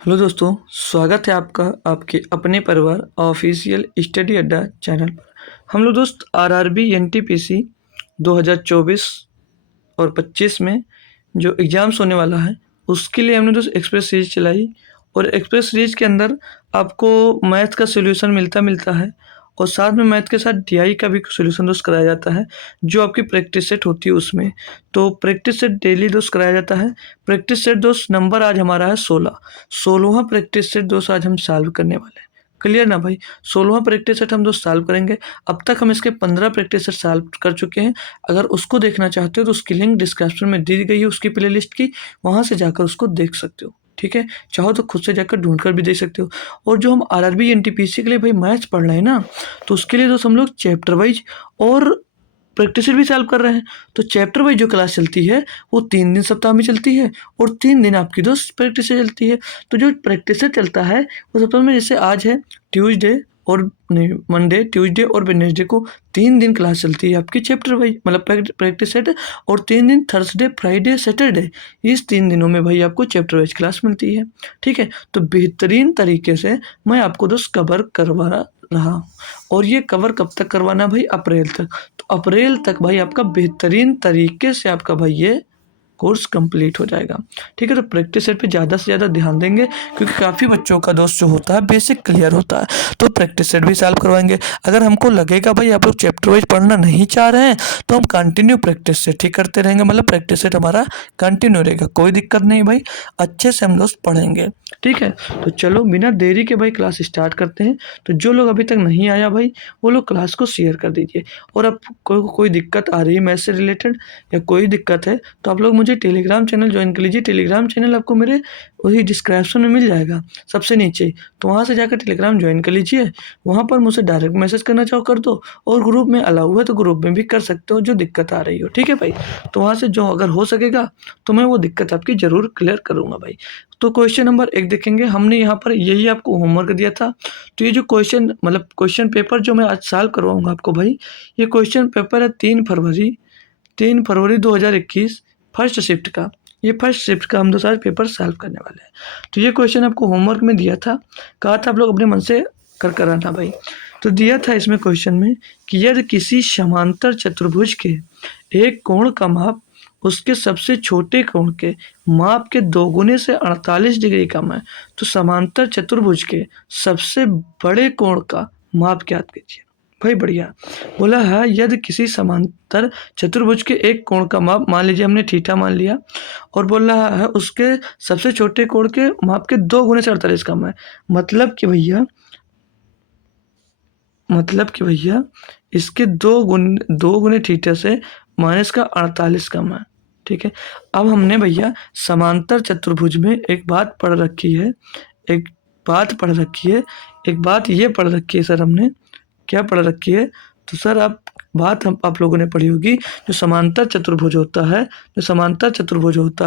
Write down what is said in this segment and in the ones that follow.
Hello दोस्तों, स्वागत है आपका आपके अपने परिवार ऑफिशियल स्टडी अड्डा चैनल पर। हम लोग दोस्त आरआरबी एनटीपीसी 2024 और 25 में जो एग्ज़ाम्स होने वाला है उसके लिए हमने दोस्त एक्सप्रेस सीरीज चलाई। और एक्सप्रेस सीरीज के अंदर आपको मैथ का सॉल्यूशन मिलता मिलता है और साथ में मैथ के साथ डीआई का भी सॉल्यूशन दोस्त कराया जाता है जो आपकी प्रैक्टिस सेट होती है उसमें। तो प्रैक्टिस सेट डेली दोस्त कराया जाता है। प्रैक्टिस सेट दोस्त नंबर आज हमारा है 16वां प्रैक्टिस सेट दोस्त आज हम सॉल्व करने वाले हैं। क्लियर ना भाई? 16वां प्रैक्टिस सेट हम दोस्त सॉल्व करेंगे। अब तक हम इसके 15 प्रैक्टिस सेट सॉल्व कर चुके हैं। अगर उसको देखना चाहते हो तो उसकी लिंक डिस्क्रिप्शन में दी गई है उसकी प्लेलिस्ट की, वहाँ से जाकर उसको देख सकते हो। ठीक है, चाहो तो खुद से जाकर ढूंढ कर भी देख सकते हो। और जो हम आरआरबी एनटीपीसी के लिए भाई मैथ्स पढ़ रहे हैं ना, तो उसके लिए दोस्त हम लोग चैप्टर वाइज और प्रैक्टिस भी सॉल्व कर रहे हैं। तो चैप्टर वाइज जो क्लास चलती है वो 3 दिन सप्ताह में चलती है और 3 दिन आपकी दोस्त प्रैक्टिस चलती है। तो जो प्रैक्टिस चलता है वो सप्ताह में, जैसे आज है ट्यूसडे और नहीं मंडे, ट्यूसडे और वेडनेसडे को 3 दिन क्लास चलती है आपकी चैप्टर वाइज, मतलब प्रैक्टिस सेट। और 3 दिन थर्सडे फ्राइडे सैटरडे, इस 3 दिनों में भाई आपको चैप्टर वाइज क्लास मिलती है। ठीक है, तो बेहतरीन तरीके से मैं आपको दोस्त कवर करवा रहा हूँ। और ये कवर कब तक करवाना भाई? अप्रैल तक। तो अप्रैल तक भाई आपका बेहतरीन तरीके से आपका भाई ये कोर्स कंप्लीट हो जाएगा। ठीक है, तो प्रैक्टिस सेट पे ज़्यादा से ज़्यादा ध्यान देंगे क्योंकि काफ़ी बच्चों का दोस्त जो होता है बेसिक क्लियर होता है। तो प्रैक्टिस सेट भी सॉल्व करवाएंगे। अगर हमको लगेगा भाई आप लोग चैप्टर वाइज पढ़ना नहीं चाह रहे हैं तो हम कंटिन्यू प्रैक्टिस सेट ही करते रहेंगे, मतलब प्रैक्टिस सेट हमारा कंटिन्यू रहेगा, कोई दिक्कत नहीं भाई, अच्छे से हम दोस्त पढ़ेंगे। ठीक है, तो चलो बिना देरी के भाई क्लास स्टार्ट करते हैं। तो जो लोग अभी तक नहीं आया भाई वो लोग क्लास को शेयर कर दीजिए। और अब कोई दिक्कत आ रही है मैथ से रिलेटेड या कोई दिक्कत है तो आप लोग मुझे टेलीग्राम चैनल ज्वाइन कर लीजिए। टेलीग्राम चैनल आपको मेरे वही डिस्क्रिप्शन में मिल जाएगा सबसे नीचे, तो वहाँ से जाकर टेलीग्राम ज्वाइन कर लीजिए। वहाँ पर मुझे डायरेक्ट मैसेज करना चाहो कर दो, और ग्रुप में अलाउ है तो ग्रुप में भी कर सकते हो जो दिक्कत आ रही हो। ठीक है भाई, तो वहाँ से जो अगर हो सकेगा तो मैं वो दिक्कत आपकी ज़रूर क्लियर करूँगा भाई। तो क्वेश्चन नंबर 1 देखेंगे। हमने यहाँ पर यही आपको होमवर्क दिया था। तो ये जो क्वेश्चन मतलब क्वेश्चन पेपर जो मैं आज सॉल्व करवाऊँगा आपको भाई, ये क्वेश्चन पेपर है 3 फरवरी 2021 फर्स्ट शिफ्ट का। ये फर्स्ट शिफ्ट का हम दोस्त आज पेपर सॉल्व करने वाले हैं। तो ये क्वेश्चन आपको होमवर्क में दिया था, कहा था आप लोग अपने मन से कर आना भाई। तो दिया था इसमें क्वेश्चन में कि यदि किसी समांतर चतुर्भुज के एक कोण का माप उसके सबसे छोटे कोण के माप के दोगुने से 48 डिग्री कम है, तो समांतर चतुर्भुज के सबसे बड़े कोण का माप ज्ञात कीजिए। भाई बढ़िया बोला है, यदि किसी समांतर चतुर्भुज के एक कोण का माप, मान लीजिए हमने थीटा मान लिया, और बोल रहा है उसके सबसे छोटे कोण के माप के 2 गुने से 48 कम है। मतलब कि भैया इसके 2 गुने थीटा से माइनस का 48 कम है। ठीक है, अब हमने भैया समांतर चतुर्भुज में एक बात पढ़ रखी है, एक बात ये पढ़ रखी है सर, हमने क्या पढ़ रखी है? तो सर आप लोगों ने पढ़ी होगी, जो समांतर चतुर्भुज होता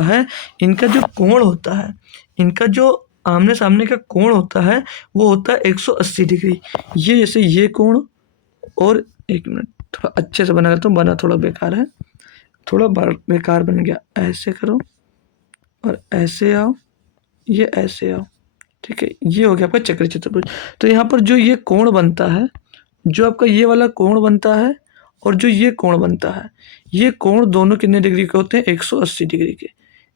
है इनका जो कोण होता है, इनका जो आमने सामने का कोण होता है वो होता है 180 डिग्री। ये जैसे ये कोण, और एक मिनट थोड़ा अच्छे से बना लेता हूँ, बना थोड़ा बेकार है, थोड़ा बेकार बन गया। ऐसे करो और ऐसे आओ, ये ऐसे आओ। ठीक है, ये हो गया आपका चक्रीय चतुर्भुज। तो यहाँ पर जो ये कोण बनता है, जो आपका ये वाला कोण बनता है और जो ये कोण बनता है, ये कोण दोनों कितने डिग्री के होते हैं? 180 डिग्री के।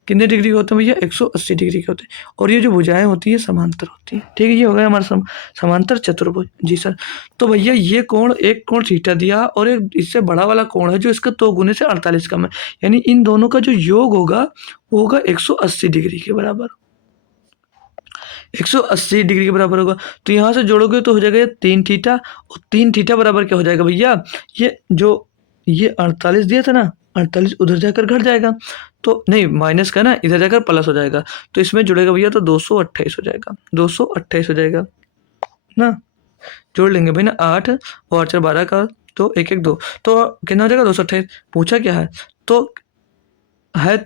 कितने डिग्री के होते हैं भैया? 180 डिग्री के होते हैं। और ये जो भुजाएं होती है समांतर होती है। ठीक है, ये हो गया हमारा समांतर चतुर्भुज। जी सर। तो भैया ये कोण, एक कोण थीटा दिया और एक इससे बड़ा वाला कोण है जो इसका 2 गुने से 48 कम है, यानी इन दोनों का जो योग होगा वो होगा 180 डिग्री के बराबर। 180 डिग्री के बराबर होगा। तो यहाँ से जोड़ोगे तो हो जाएगा 3 थीटा, और 3 थीटा बराबर क्या हो जाएगा भैया? ये 48 दिया था ना, 48 उधर जाकर घट जाएगा, तो नहीं माइनस का ना, इधर जाकर प्लस हो जाएगा, तो इसमें जुड़ेगा भैया तो 228 हो जाएगा, 228 हो जाएगा ना। जोड़ लेंगे भाई ना, 8 और 4 12 का, तो 1 1 2, तो कितना हो जाएगा? 228। पूछा क्या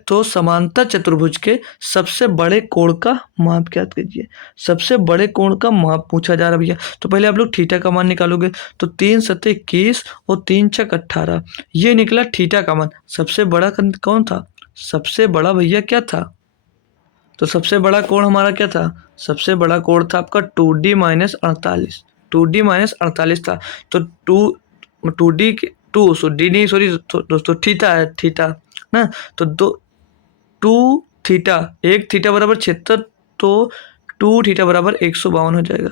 तो समांतर चतुर्भुज के सबसे बड़े कोण का माप ज्ञात कीजिए। सबसे बड़े कोण का माप पूछा जा रहा है भैया। तो पहले आप लोग थीटा का मान निकालोगे, तो 3 7 21 और 3 6 18, ये निकला थीटा का मान। सबसे बड़ा कौन था? सबसे बड़ा भैया क्या था? तो सबसे बड़ा कोण हमारा क्या था? सबसे बड़ा कोण था आपका 2D माइनस 48, 2D माइनस 48 था। तो टू डी टू सो डी नहीं, सॉरी दोस्तों, थीटा है, थीटा ना। तो दो टू थीटा, एक थीटा बराबर 76, तो 2 थीटा बराबर 152 हो जाएगा।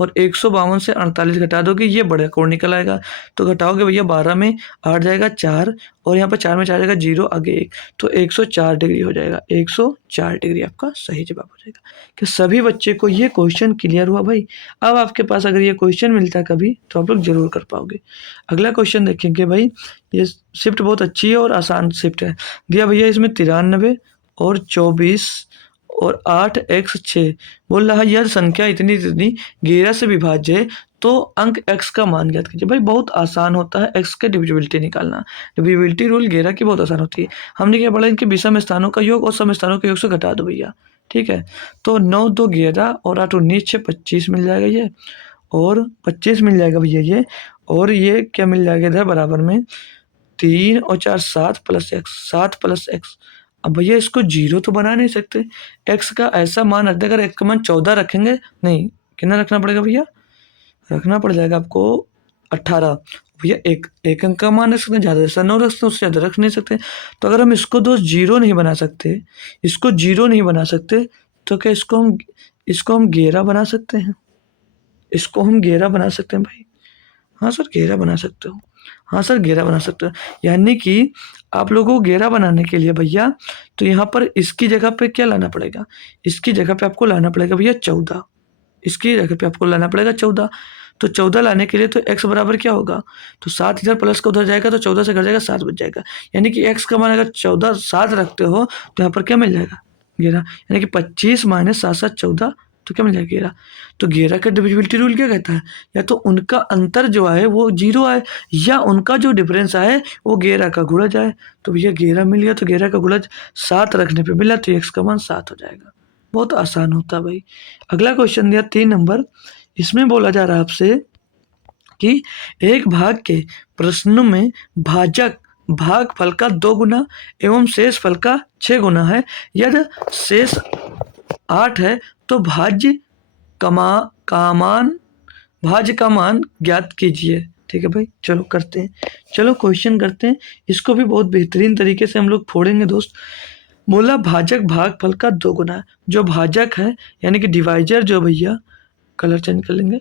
और 152 से 48 घटा दोगे, ये बड़ा कोण निकल आएगा। तो घटाओगे भैया, 12 में 8 जाएगा 4, और यहाँ पर 4 में 4 जाएगा 0, आगे 1, तो 104 डिग्री हो जाएगा। 104 डिग्री आपका सही जवाब हो जाएगा। कि सभी बच्चे को ये क्वेश्चन क्लियर हुआ भाई? अब आपके पास अगर ये क्वेश्चन मिलता है कभी, तो आप लोग जरूर कर पाओगे। अगला क्वेश्चन देखेंगे भाई। ये शिफ्ट बहुत अच्छी है और आसान शिफ्ट है। दिया भैया इसमें 93 और 24 और 8x6, बोल रहा है यह संख्या इतनी इतनी 11 से विभाज्य है, तो अंक x का मान ज्ञात कीजिए। भाई बहुत आसान होता है x के डिविजिबिलिटी निकालना। डिविजिबिलिटी रूल 11 की बहुत आसान होती है। हमने क्या पढ़ा, इनके विषम स्थानों का योग और सम स्थानों के योग से घटा दो भैया, ठीक है। तो 9 2 11 और 8 19 6 25 मिल जाएगा ये, और 25 मिल जाएगा भैया ये, और ये क्या मिल जाएगा इधर बराबर में 3 और 4 7 प्लस एक्स, 7 प्लस एक्स। अब भैया इसको जीरो तो बना नहीं सकते, एक्स का ऐसा मान रख दे। अगर एक्स का मान 14 रखेंगे, नहीं कितना रखना पड़ेगा भैया, रखना पड़ जाएगा आपको 18। भैया एक अंक का मान रख सकते हैं, ज़्यादा से 9 रख सकते हैं, उससे ज़्यादा रख नहीं सकते। तो अगर हम इसको दोस्त जीरो नहीं बना सकते, इसको जीरो नहीं बना सकते, तो क्या इसको हम 11 बना सकते हैं? इसको हम 11 बना सकते हैं भाई? हाँ सर 11 बना सकते हो, हाँ सर 11 बना सकते हो। यानी कि आप लोगों को 11 बनाने के लिए भैया, तो यहाँ पर इसकी जगह पे क्या लाना पड़ेगा, इसकी जगह पे आपको लाना पड़ेगा भैया 14, इसकी जगह पे आपको लाना पड़ेगा 14। तो 14 लाने के लिए तो x बराबर क्या होगा, तो 7 इधर प्लस का उधर जाएगा, तो 14 से घट जाएगा 7 बच जाएगा। यानी कि x का मान अगर 14 7 रखते हो, तो यहाँ पर क्या मिल जाएगा 11। यानी कि 25 माइनस 7 7 14, तो क्या मिल जाएगा 11। तो 11 का डिविजिबिलिटी रूल क्या कहता है, या तो उनका अंतर जो है वो 0 आए, या उनका जो डिफरेंस आए वो 11 का गुणज आए। तो भैया 11 मिल गया, तो 11 का गुणज 7 रखने पे मिला, तो x का मान 7 हो जाएगा। बहुत आसान होता है भाई। अगला क्वेश्चन दिया 3 नंबर। इसमें बोला जा रहा है आपसे कि एक भाग के प्रश्नों में भाजक भागफल का 2 गुना एवं शेष फल का 6 गुना है। यदि शेष 8 है, तो भाज्य का मान ज्ञात कीजिए। ठीक है भाई, चलो करते हैं, चलो क्वेश्चन करते हैं। इसको भी बहुत बेहतरीन तरीके से हम लोग फोड़ेंगे दोस्त। बोला भाजक भागफल का 2 गुना है। जो भाजक है यानी कि डिवाइजर, जो भैया कलर चेंज कर लेंगे,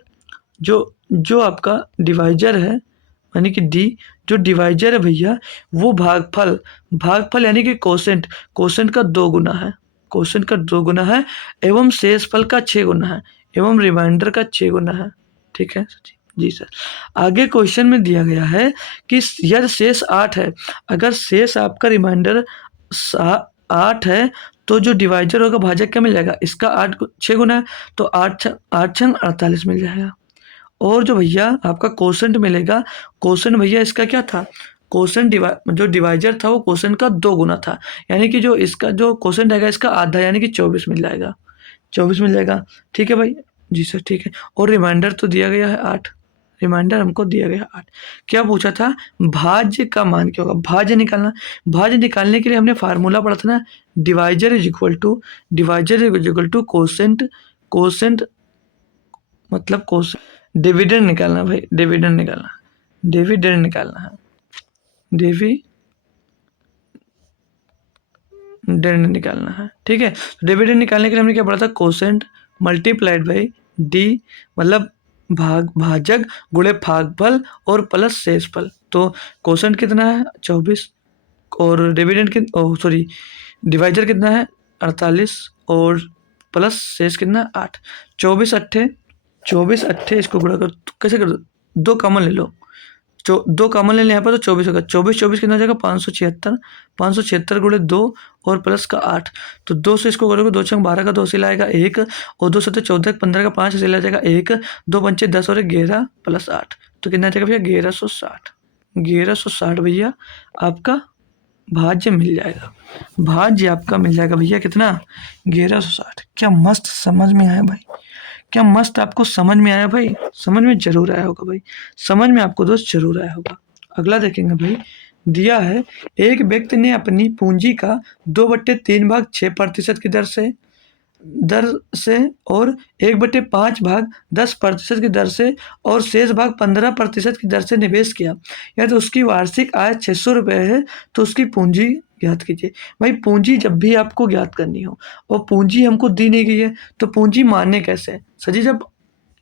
जो जो आपका डिवाइजर है यानी कि डी, जो डिवाइजर है भैया, वो भागफल यानी कि कोसेंट, कोसेंट का 2 गुना है, कोसेंट का 2 गुना है, एवं शेषफल का 6 गुना है, एवं रिमाइंडर का 6 गुना है। ठीक है जी सर। आगे क्वेश्चन में दिया गया है कि यदि शेष 8 है, अगर शेष आपका रिमाइंडर 8 है, तो जो डिवाइजर होगा भाजक क्या मिल जाएगा, इसका 6 गुना है, तो 8 छंग 48 मिल जाएगा। और जो भैया आपका कोसेंट मिलेगा, कोसेंट भैया इसका क्या था, कोसेंट जो डिवाइजर था वो कोसेंट का 2 गुना था, यानी कि जो इसका जो कोसेंट आएगा इसका आधा, यानी कि 24 मिल जाएगा, 24 मिल जाएगा। ठीक है भाई, जी सर ठीक है। और रिमाइंडर तो दिया गया है 8, रिमाइंडर हमको दिया गया 8। क्या पूछा था, भाज्य का मान क्या होगा, भाज्य निकालना। भाज्य निकालने के लिए हमने फार्मूला पढ़ा था ना, divisor is equal to quotient मतलब डिविडेंड निकालना भाई, डिविडेंड निकालना है, डिविडेंड निकालना है। ठीक है, डिविडेंड निकालने के लिए हमने क्या पढ़ा था, कोसेंट मल्टीप्लाइड बाई डी, मतलब भाजक गुणे भागफल और प्लस शेषफल। तो कोसेंट कितना है 24, और डिवाइजर कितना है 48, और प्लस शेष कितना 8। 24 अट्ठे इसको गुणा कर, कैसे कर दो, 2 कॉमन ले लो, 2 कॉमन ले लें यहाँ पर, तो 24 होगा। 24 कितना हो जाएगा 576 गुणे 2 और प्लस का 8, तो 2 से इसको करोगे, 2 छंग 12 का 2 से लाएगा 1, और 2 सत्ते 14 15 का 5 से ला जाएगा 1, 2 पंचे 10 और 11 प्लस 8, तो कितना आ जाएगा भैया 1160 भैया आपका भाज्य मिल जाएगा। भाज्य आपका मिल जाएगा भैया कितना 1160। क्या मस्त समझ में आया भाई, क्या मस्त आपको समझ में आया भाई, समझ में जरूर आया होगा भाई, समझ में आपको दोस्त जरूर आया होगा। अगला देखेंगे भाई, दिया है एक व्यक्ति ने अपनी पूंजी का 2/3 भाग 6% की दर से दर से और 1/5 भाग 10% की दर से और शेष भाग 15% की दर से निवेश किया, या तो उसकी वार्षिक आय 600 रुपये है, तो उसकी पूंजी ज्ञात कीजिए। भाई पूंजी जब भी आपको ज्ञात करनी हो और पूंजी हमको दी नहीं गई है, तो पूंजी मानने कैसे है सर जी?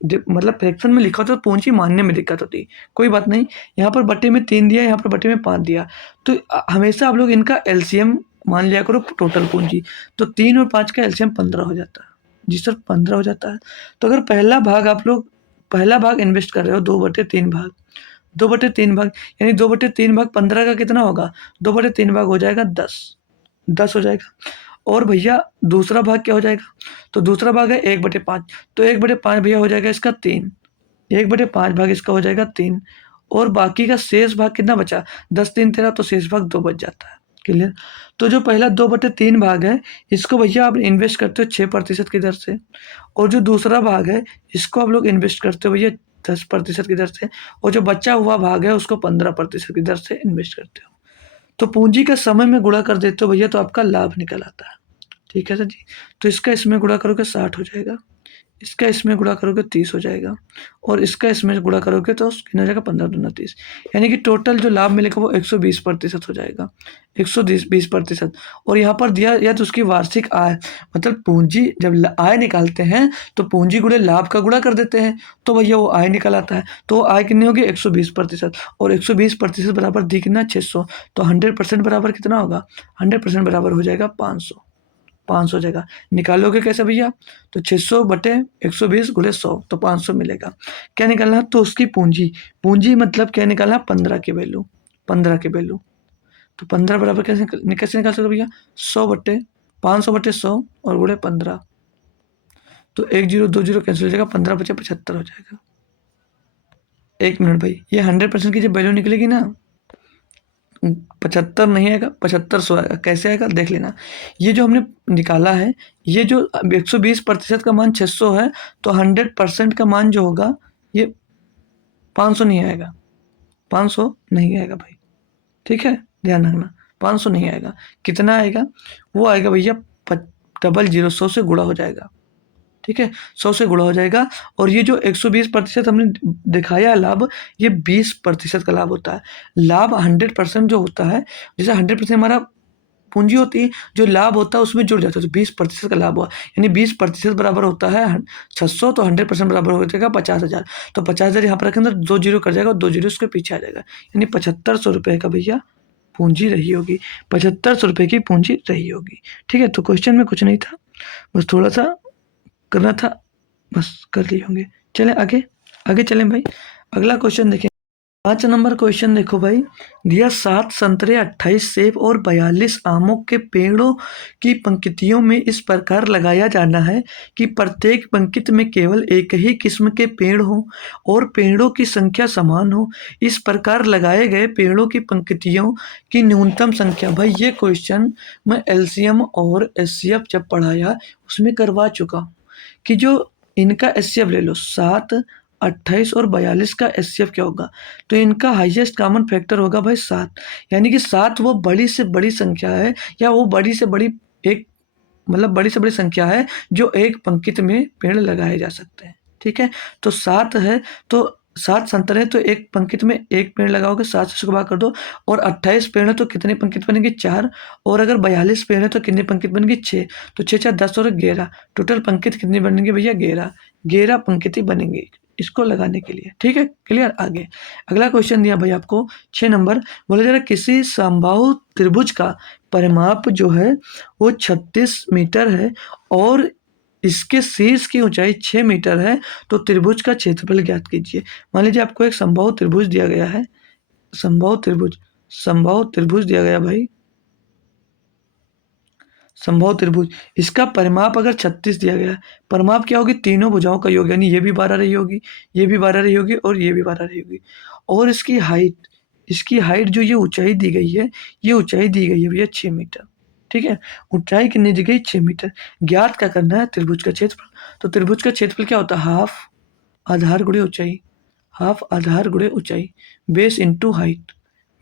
जब मतलब फ्रैक्शन में लिखा होता तो पूंजी मानने में दिक्कत होती। कोई बात नहीं, यहाँ पर बटे में 3 दिया, यहाँ पर बटे में 5 दिया, तो हमेशा आप लोग इनका एलसीएम मान लिया करो टोटल पूंजी। तो 3 और 5 का एलसीएम 15 हो जाता है। जी सर 15 हो जाता है। तो अगर पहला भाग इन्वेस्ट कर रहे हो 2/3 भाग, 2/3 भाग यानी 2/3 भाग 15 का कितना होगा? 2/3 भाग हो जाएगा 10, 10 हो जाएगा। और भैया दूसरा भाग क्या हो जाएगा? तो दूसरा भाग है 1/5, तो 1/5 भैया हो जाएगा इसका 3, 1/5 भाग इसका हो जाएगा 3, और बाकी का शेष भाग कितना बचा? 10 3 13, तो शेष भाग 2 बच जाता है। क्लियर? तो जो पहला 2/3 भाग है, इसको भैया आप इन्वेस्ट करते हो 6% की दर से, और जो दूसरा भाग है इसको आप लोग इन्वेस्ट करते हो भैया 10% की दर से, और जो बचा हुआ भाग है उसको 15% की दर से इन्वेस्ट करते हो। तो पूंजी का समय में गुणा कर देते हो भैया, तो आपका लाभ निकल आता है। ठीक है सर जी? तो इसका इसमें गुणा करोगे 60 हो जाएगा, इसका इसमें गुणा करोगे 30 हो जाएगा, और इसका इसमें गुणा करोगे तो कितना हो जाएगा? 15 दूना 30, यानी कि टोटल जो लाभ मिलेगा वो 120% हो जाएगा, 120%। और यहाँ पर दिया या तो उसकी वार्षिक आय, मतलब पूंजी जब आय निकालते हैं तो पूंजी गुणे लाभ का गुणा कर देते हैं, तो भैया वो आय निकल आता है। तो वो आय कितनी होगी? 120%, और 120% बराबर दी कितना? 600, तो 100% बराबर कितना होगा? 100% बराबर हो जाएगा 500, 500 हो जाएगा। निकालोगे कैसे भैया? तो 600 बटे 120 गुणे 100, तो 500 मिलेगा। क्या निकालना? तो उसकी पूंजी, पूंजी मतलब क्या निकालना? 15 की वैल्यू, 15 की वैल्यू। तो 15 बराबर कैसे निकाल सकते भैया? 100 बटे 500 बटे 100 और गुणे 15, तो 1 0 2 0 कैंसिल हो जाएगा, 15 बचे 75 हो जाएगा। 1 मिनट भाई, ये 100% की जब वैल्यू निकलेगी ना, 75 नहीं आएगा, 7500 आएगा। कैसे आएगा देख लेना। ये जो हमने निकाला है, ये जो 120% का मान 600 है, तो 100% का मान जो होगा ये 500 नहीं आएगा, 500 नहीं आएगा भाई। ठीक है, ध्यान रखना, 500 नहीं आएगा। कितना आएगा? वो आएगा भैया 00 100 से गुणा हो जाएगा। ठीक है, 100 से गुणा हो जाएगा। और ये जो 120% हमने दिखाया है लाभ, ये 20% का लाभ होता है। लाभ 100% जो होता है, जैसे 100% हमारा पूंजी होती है, जो लाभ होता है उसमें जुड़ जाता है, तो 20% का लाभ हुआ, यानी 20% बराबर होता है 600, तो 100% बराबर हो जाएगा 50,000। तो 50,000 यहाँ पर रखें तो 2 जीरो कर जाएगा, और 2 जीरो उसके पीछे आ जाएगा, यानी 7500 रुपये का भैया पूंजी रही होगी, 7500 रुपये की पूंजी रही होगी। ठीक है, तो क्वेश्चन में कुछ नहीं था, बस थोड़ा सा करना था, बस कर लिए होंगे। चलें आगे, आगे चलें भाई। अगला क्वेश्चन देखें। 5 नंबर क्वेश्चन देखो भाई, दिया 7 संतरे 28 सेब और 42 आमों के पेड़ों की पंक्तियों में इस प्रकार लगाया जाना है कि प्रत्येक पंक्ति में केवल एक ही किस्म के पेड़ हो और पेड़ों की संख्या समान हो। इस प्रकार लगाए गए पेड़ों की पंक्तियों की न्यूनतम संख्या। भाई ये क्वेश्चन मैं एलसीएम और एचसीएफ जब पढ़ाया उसमें करवा चुका हूँ, कि जो इनका एचसीएफ ले लो, 7 28 और 42 का एचसीएफ क्या होगा? तो इनका हाईएस्ट कॉमन फैक्टर होगा भाई 7, यानी कि 7 वो बड़ी से बड़ी संख्या है, या वो बड़ी से बड़ी एक मतलब बड़ी से बड़ी संख्या है जो एक पंक्ति में पेड़ लगाए जा सकते हैं। ठीक है, तो 7 है, तो 7 संतरे हैं, तो एक पंक्ति में एक पेड़ लगाओगे, 7 से उसको भाग कर दो, और 28 पेड़ है तो कितनी पंक्ति बनेगी? 4, और अगर 42 पेड़ है तो कितनी पंक्ति बनेगी? 6, तो 6 4 10 और 11, टोटल पंक्ति कितनी बनेंगी भैया? 11, 11 पंक्ति बनेंगी इसको लगाने के लिए। ठीक है, क्लियर। आगे अगला क्वेश्चन दिया भाई आपको 6 नंबर, बोले जरा किसी समबाहु त्रिभुज का परिमाप जो है वो 36 मीटर है और इसके शीर्ष की ऊंचाई 6 मीटर है, तो त्रिभुज का क्षेत्रफल ज्ञात कीजिए। मान लीजिए आपको एक समबाहु त्रिभुज दिया गया है, समबाहु त्रिभुज दिया गया भाई, समबाहु त्रिभुज, इसका परिमाप अगर 36 दिया गया है, परिमाप क्या होगी? तीनों भुजाओं का योग, यानी ये भी 12 रही होगी, ये भी 12 रही होगी, और ये भी 12 रही होगी। और इसकी हाइट जो ये ऊंचाई दी गई है, ये ऊंचाई दी गई है भैया 6 मीटर। ठीक है, ऊंचाई कितनी दी गई? 6 मीटर। ज्ञात क्या करना है? त्रिभुज का क्षेत्रफल। तो त्रिभुज का क्षेत्रफल क्या होता है? हाफ आधार गुणे ऊंचाई, हाफ आधार गुणे ऊंचाई, base into height,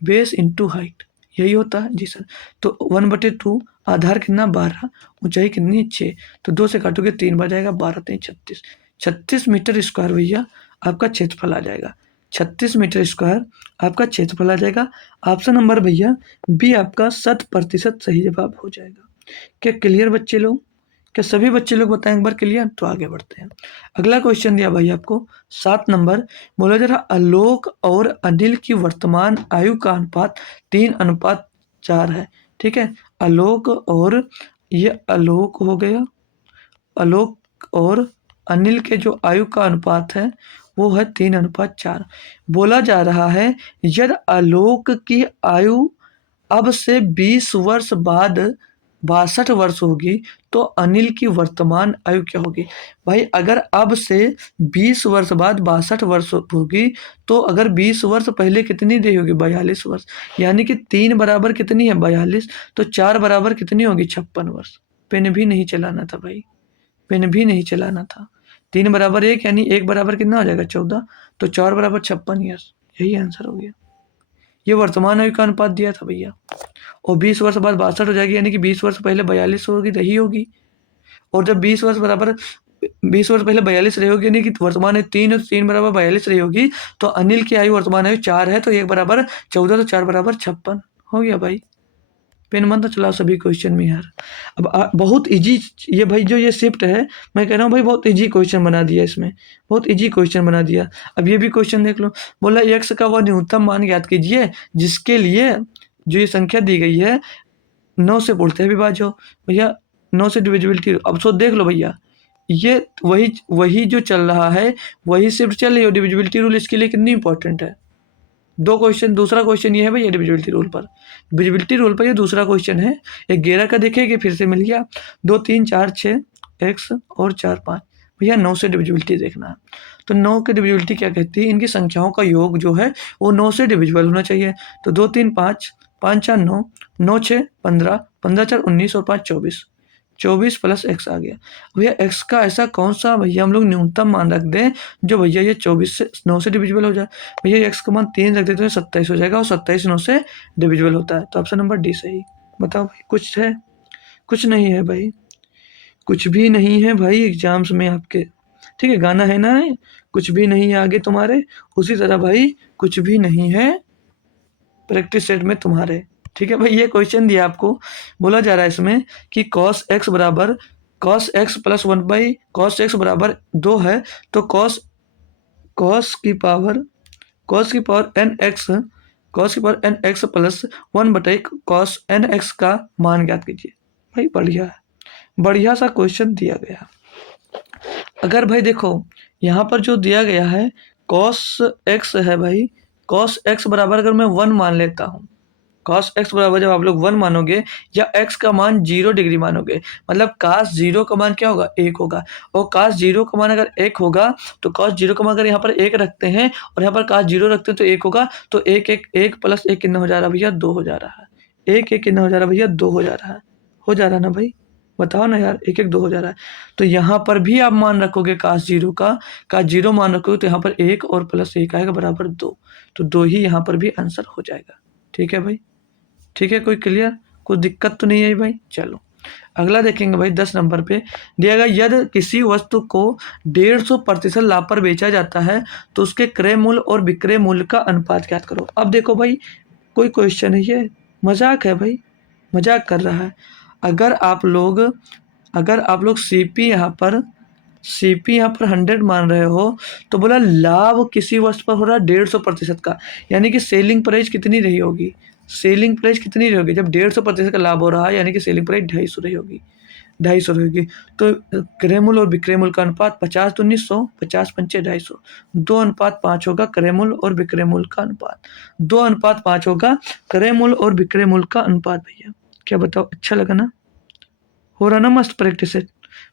base into height, यही होता है जी सर। तो 1/2 आधार कितना 12, ऊंचाई कितनी 6, तो 2 से काटोगे 3 बच जाएगा, 12 3 36, 36 मीटर स्क्वायर भैया आपका क्षेत्रफल आ जाएगा। 36 मीटर स्क्वायर आपका क्षेत्रफल आ जाएगा। ऑप्शन नंबर भैया बी आपका 100% सही जवाब हो जाएगा। क्या क्लियर बच्चे लोग? क्या सभी बच्चे लोग बताएं एक बार क्लियर? तो आगे बढ़ते हैं। अगला क्वेश्चन दिया भाई आपको 7 नंबर, बोला जरा आलोक और अनिल की वर्तमान आयु का अनुपात 3:4 है। ठीक है, आलोक और ये आलोक हो गया, आलोक और अनिल के जो आयु का अनुपात है वो है 3:4। बोला जा रहा है यदि आलोक की आयु अब से 20 वर्ष बाद 62 वर्ष होगी तो अनिल की वर्तमान आयु क्या होगी? भाई अगर अब से 20 वर्ष बाद 62 वर्ष होगी तो अगर 20 वर्ष पहले कितनी देरी होगी? 42 वर्ष। यानी कि 3 बराबर कितनी है? 42। तो 4 बराबर कितनी होगी? 56 वर्ष। पेन भी नहीं चलाना था भाई, पेन भी नहीं चलाना था। 3 बराबर 1 यानी 1 बराबर कितना हो जाएगा? 14। तो 4 बराबर 56 ईयर्स, यही आंसर हो गया। ये वर्तमान आयु का अनुपात दिया था भैया, और 20 वर्ष बाद 62 हो जाएगी, यानी कि 20 वर्ष पहले 42 होगी रही होगी, और जब 20 वर्ष बराबर 20 वर्ष पहले 42 रही होगी यानी कि वर्तमान आयु 3 और 3 बराबर 42 रही होगी, तो अनिल की आयु वर्तमान आयु 4 है, तो 1 बराबर 14 तो 4 बराबर 56 हो गया भाई। पेन मन तो चलाओ सभी क्वेश्चन में यार। अब बहुत इजी ये भाई जो ये शिफ्ट है, मैं कह रहा हूँ भाई बहुत इजी क्वेश्चन बना दिया इसमें, बहुत इजी क्वेश्चन बना दिया। अब ये भी क्वेश्चन देख लो, बोला x का वह न्यूनतम मान ज्ञात कीजिए जिसके लिए जो ये संख्या दी गई है 9 से पूर्णतः विभाज्य हो। भैया 9 से डिविजिबिलिटी, अब सो देख लो भैया, ये वही जो चल रहा है वही शिफ्ट चल रही है। डिविजिबिलिटी रूल इसके लिए कितनी इंपॉर्टेंट है। दो क्वेश्चन, दूसरा क्वेश्चन ये है भैया डिविजिबिलिटी रूल पर, डिविजिबिलिटी रूल पर ये दूसरा क्वेश्चन है। एक 11 का देखेंगे, फिर से मिल गया 2 3 4 6 x और 4 5, भैया 9 से डिविजिबिलिटी देखना है। तो 9 की डिविजिबिलिटी क्या कहती है? इनकी संख्याओं का योग जो है वो 9 से डिविजिबल होना चाहिए। तो 2 3 5, 5 4 9, 9 6 15, 15 4 19 और 5 24, 24 प्लस x आ गया। भैया x का ऐसा कौन सा भैया हम लोग न्यूनतम मान रख दें जो भैया ये 24 से 9 से डिविजिबल हो जाए। भैया x का मान 3 रख देते हैं 27 हो जाएगा, और 27 9 से डिविजिबल होता है। तो ऑप्शन नंबर डी सही। बताओ भाई कुछ है? कुछ नहीं है भाई, कुछ भी नहीं है भाई एग्जाम्स में आपके। ठीक है, गाना है ना, कुछ भी नहीं है आगे तुम्हारे, उसी तरह भाई कुछ भी नहीं है प्रैक्टिस सेट में तुम्हारे। ठीक है भाई, ये क्वेश्चन दिया आपको, बोला जा रहा है इसमें कि cos x बराबर cos x plus 1 cos x बराबर 2 है, तो cos की power n x plus 1/cos n x का मान ज्ञात कीजिए। भाई बढ़िया है, बढ़िया सा क्वेश्चन दिया गया। अगर भाई देखो यहाँ पर जो दिया गया है cos x है भाई, cos x बराबर अगर मैं 1 मान लेता हूँ, cos x बराबर जब आप लोग 1 मानोगे या x का मान 0 डिग्री मानोगे, मतलब cos 0 का मान क्या होगा? 1 होगा, और cos 0 का मान अगर 1 होगा तो cos 0 का मान अगर यहाँ पर 1 रखते हैं और यहाँ पर cos 0 रखते हैं तो 1 होगा, तो 1 प्लस 1 कितना हो जा रहा है भैया? 2 हो जा रहा है। 1 कितना हो जा रहा है भैया? 2 हो जा रहा है, हो जा रहा है ना भाई? बताओ ना यार, 1 2 हो जा रहा है। तो यहाँ पर भी आप मान रखोगे cos 0 का, cos 0 मान रखोगे तो यहाँ पर 1 और प्लस 1 आएगा बराबर 2, तो 2 ही यहाँ पर भी आंसर हो जाएगा। ठीक है भाई, ठीक है, कोई क्लियर, कोई दिक्कत तो नहीं है भाई। चलो अगला देखेंगे भाई 10 नंबर पे दिया गया यदि किसी वस्तु को 150% लाभ पर बेचा जाता है तो उसके क्रय मूल्य और विक्रय मूल्य का अनुपात ज्ञात करो। अब देखो भाई कोई क्वेश्चन है ये, मजाक है भाई, मजाक कर रहा है। अगर आप लोग सीपी यहाँ पर 100 मान रहे हो, तो बोला लाभ किसी वस्तु पर हो रहा है 150% का, यानी कि सेलिंग प्राइस कितनी रही होगी? सेलिंग प्राइस कितनी रही होगी? जब 150% का लाभ हो रहा है यानी कि सेलिंग प्राइस 250 रही होगी, 250 रहेगी। तो क्रय मूल्य और विक्रय मूल्य का अनुपात 50 तो 1900, 50 पंचे 250, 2:5 होगा क्रय मूल्य और विक्रय मूल्य का अनुपात, 2:5 होगा क्रय मूल्य और विक्रय मूल्य का अनुपात। भैया क्या बताओ, अच्छा लगा ना? हो रहा ना मस्त प्रैक्टिस है,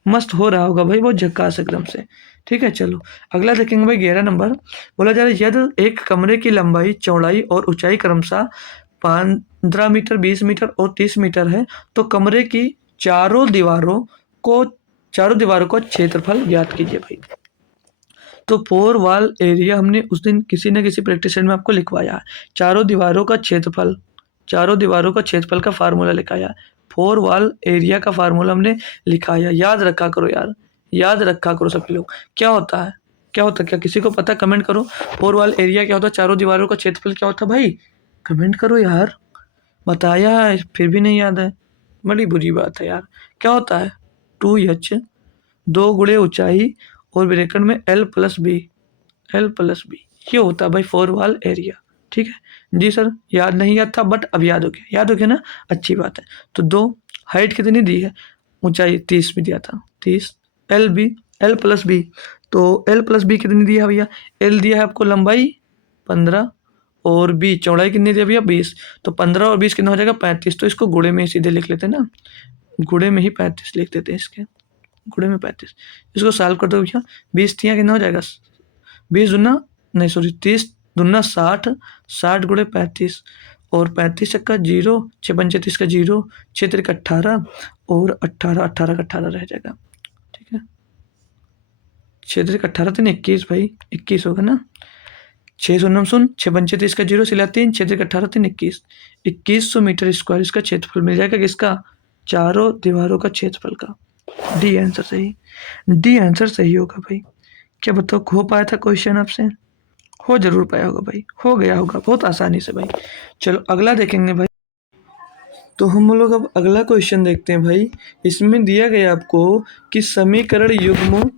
मस्त हो रहा होगा भाई, बहुत झक्कास एकदम से। ठीक है, चलो अगला देखेंगे भाई 11 नंबर, बोला जा रहा है यदि एक कमरे की लंबाई, चौड़ाई और ऊंचाई क्रमशः 15 मीटर, 20 मीटर और 30 मीटर है, तो कमरे की चारों दीवारों को क्षेत्रफल ज्ञात कीजिए। भाई तो 4 वॉल एरिया हमने उस दिन किसी न किसी प्रैक्टिस में आपको लिखवाया है। चारों दीवारों का क्षेत्रफल का फार्मूला लिखाया है फोर वॉल एरिया का फार्मूला हमने लिखा है, याद रखा करो यार, याद रखा करो सभी लोग। क्या होता है, क्या होता है, क्या किसी को पता? कमेंट करो। फोर वॉल एरिया क्या होता है? चारों दीवारों का क्षेत्रफल क्या होता है भाई? कमेंट करो यार। बताया है फिर भी नहीं याद है, बड़ी बुरी बात है यार। क्या होता है? 2h 2 गुणे ऊंचाई और ब्रैकेट में L+B, L+B, ये होता है भाई फोर वॉल एरिया। ठीक है जी सर, याद नहीं याद था बट अब याद हो गया, याद हो गया ना, अच्छी बात है। तो 2, हाइट कितनी दी है? ऊंचाई 30 भी दिया था, 30। L+B, तो L+B कितनी दिया है भैया? L दिया है आपको लंबाई 15 और बी चौड़ाई कितनी दी है भैया? 20। तो 15 और 20 कितना हो जाएगा? 35। तो इसको गुणे में ही सीधे लिख लेते हैं ना, गुणे में ही 35 लिख देते हैं इसके, गुणे में 35। इसको सॉल्व कर दो भैया, 20 तिया कितना हो जाएगा? 20 दूना, नहीं सॉरी 30 दूना 60, 60 गुणे 35 और 35 चक्का 0, 6 का 0, 6 का 18 और 18, 18 का 18 रह जाएगा। ठीक है, 6 का 18 तीन 21 भाई, 21 होगा ना। 6 शून्य शून्य, 6 का 0 सिला 3, 6 का 18 3 21, 2100 मीटर स्क्वायर इसका क्षेत्रफल मिल जाएगा। किसका? चारों दीवारों का क्षेत्रफल का। डी आंसर सही, डी आंसर सही होगा भाई। क्या बताओ, हो पाया था क्वेश्चन आपसे? हो जरूर पाया होगा भाई, हो गया होगा बहुत आसानी से भाई। चलो अगला देखेंगे भाई। तो हम लोग अब अगला क्वेश्चन देखते हैं भाई। इसमें दिया गया आपको कि समीकरण युग्म,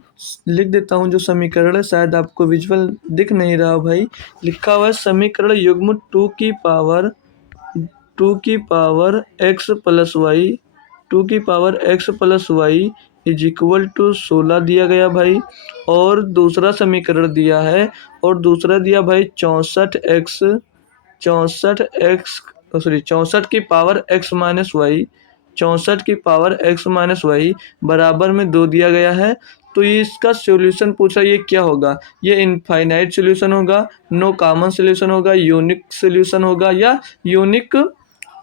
लिख देता हूँ जो समीकरण है, शायद आपको विजुअल दिख नहीं रहा भाई। लिखा हुआ है समीकरण युग्म 2 की पावर x प्लस वाई, 2 की power x plus y is equal to 16 दिया गया भाई। और दूसरा समीकरण दिया है, और दूसरा दिया भाई 64x, 64 की पावर x-y, 64 की पावर x-y बराबर में 2 दिया गया है। तो ये इसका सॉल्यूशन पूछा, ये क्या होगा? ये इनफाइनाइट सॉल्यूशन होगा, नो कॉमन सॉल्यूशन होगा, यूनिक सॉल्यूशन होगा, या यूनिक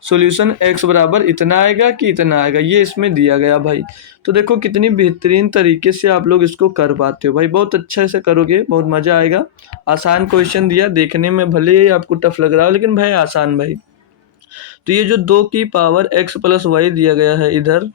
सॉल्यूशन x बराबर इतना आएगा कि इतना आएगा, ये इसमें दिया गया भाई। तो देखो कितनी बेहतरीन तरीके से आप लोग इसको कर पाते हो भाई, बहुत अच्छे से करोगे, बहुत मज़ा आएगा। आसान क्वेश्चन दिया, देखने में भले ही आपको टफ लग रहा हो लेकिन भाई आसान भाई। तो ये जो 2 की पावर x+y दिया गया है इधर,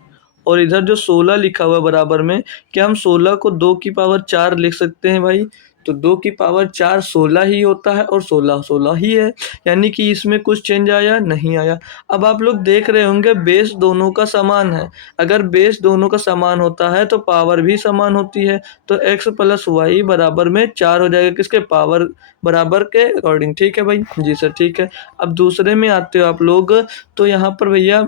और इधर जो 16 लिखा हुआ है बराबर में, क्या हम 16 को 2 की पावर 4 लिख सकते हैं भाई? तो 2 की पावर 4 16 ही होता है, और 16 16 ही है, यानी कि इसमें कुछ चेंज आया नहीं आया। अब आप लोग देख रहे होंगे बेस दोनों का समान है, अगर बेस दोनों का समान होता है तो पावर भी समान होती है। तो x+y बराबर में 4 हो जाएगा, किसके? पावर बराबर के अकॉर्डिंग। ठीक है भाई, जी सर ठीक है। अब दूसरे में आते हो आप लोग, तो यहाँ पर भैया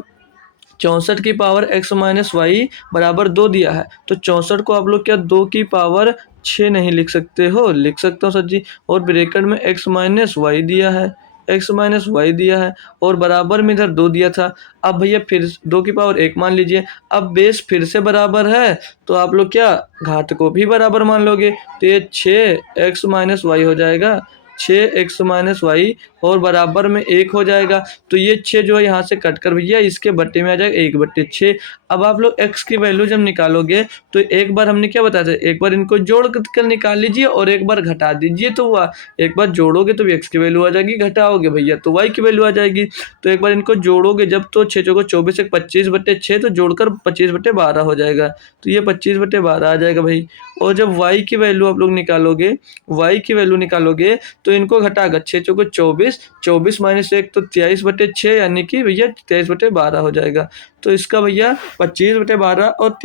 64 की पावर x-y बराबर 2 दिया है, तो 64 को आप लोग क्या 2 की पावर 6 नहीं लिख सकते हो? लिख सकते हो सर जी। और ब्रैकेट में x-y दिया है, x-y दिया है, और बराबर में इधर 2 दिया था। अब भैया फिर 2 की पावर 1 मान लीजिए। अब बेस फिर से बराबर है, तो आप लोग क्या घात को भी बराबर मान लोगे, तो ये 6x-y हो जाएगा, 6x-y, और बराबर में 1 हो जाएगा। तो ये 6 जो है यहाँ से कट कर भैया इसके बट्टे में आ जाएगा 1/6। अब आप लोग x की वैल्यू जब निकालोगे तो एक बार हमने क्या बताया था, एक बार इनको जोड़ कर निकाल लीजिए और एक बार घटा दीजिए, तो वह एक बार जोड़ोगे तो x की वैल्यू आ जाएगी, घटाओगे भैया तो y की वैल्यू आ जाएगी। तो एक बार इनको जोड़ोगे जब, तो 6 चौको 24, 1 25/6, तो जोड़कर 25/12 हो जाएगा, तो ये 25/12 आ जाएगा भाई। और जब y की वैल्यू आप लोग निकालोगे, y की वैल्यू निकालोगे तो इनको घटाकर 6 चौको 24, 24 माइनस 1 तो 23/6, यानी कि भैया 23/12 हो जाएगा। तो इसका भैया 25/12 और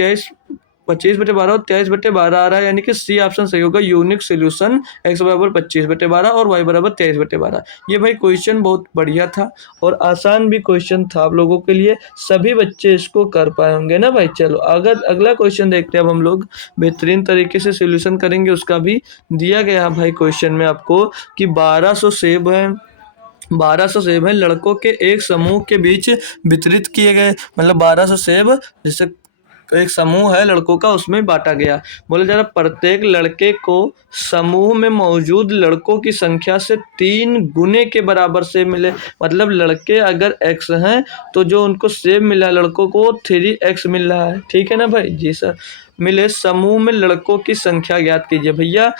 25/12 और 23/12 आ रहा है, यानी कि सी ऑप्शन सही होगा, यूनिक सोल्यूशन x बराबर 25/12 और y बराबर 23/12। ये भाई क्वेश्चन बहुत बढ़िया था और आसान भी क्वेश्चन था आप लोगों के लिए, सभी बच्चे इसको कर पाए होंगे ना भाई। चलो अगर अगला क्वेश्चन देखते हैं अब हम लोग, बेहतरीन तरीके से सोल्यूशन करेंगे उसका भी। दिया गया भाई क्वेश्चन में आपको कि 1200 सेब है, 1200 सेब है लड़कों के एक समूह के बीच वितरित किए गए, मतलब 1200 सेब जैसे एक समूह है लड़कों का उसमें बांटा गया। बोले जा रहा प्रत्येक लड़के को समूह में मौजूद लड़कों की संख्या से 3 गुने के बराबर सेब मिले। मतलब लड़के अगर x हैं तो जो उनको सेब मिला लड़कों को 3x मिल रहा है। ठीक है ना भाई? जी सर। मिले समूह में लड़कों की संख्या ज्ञात कीजिए। भैया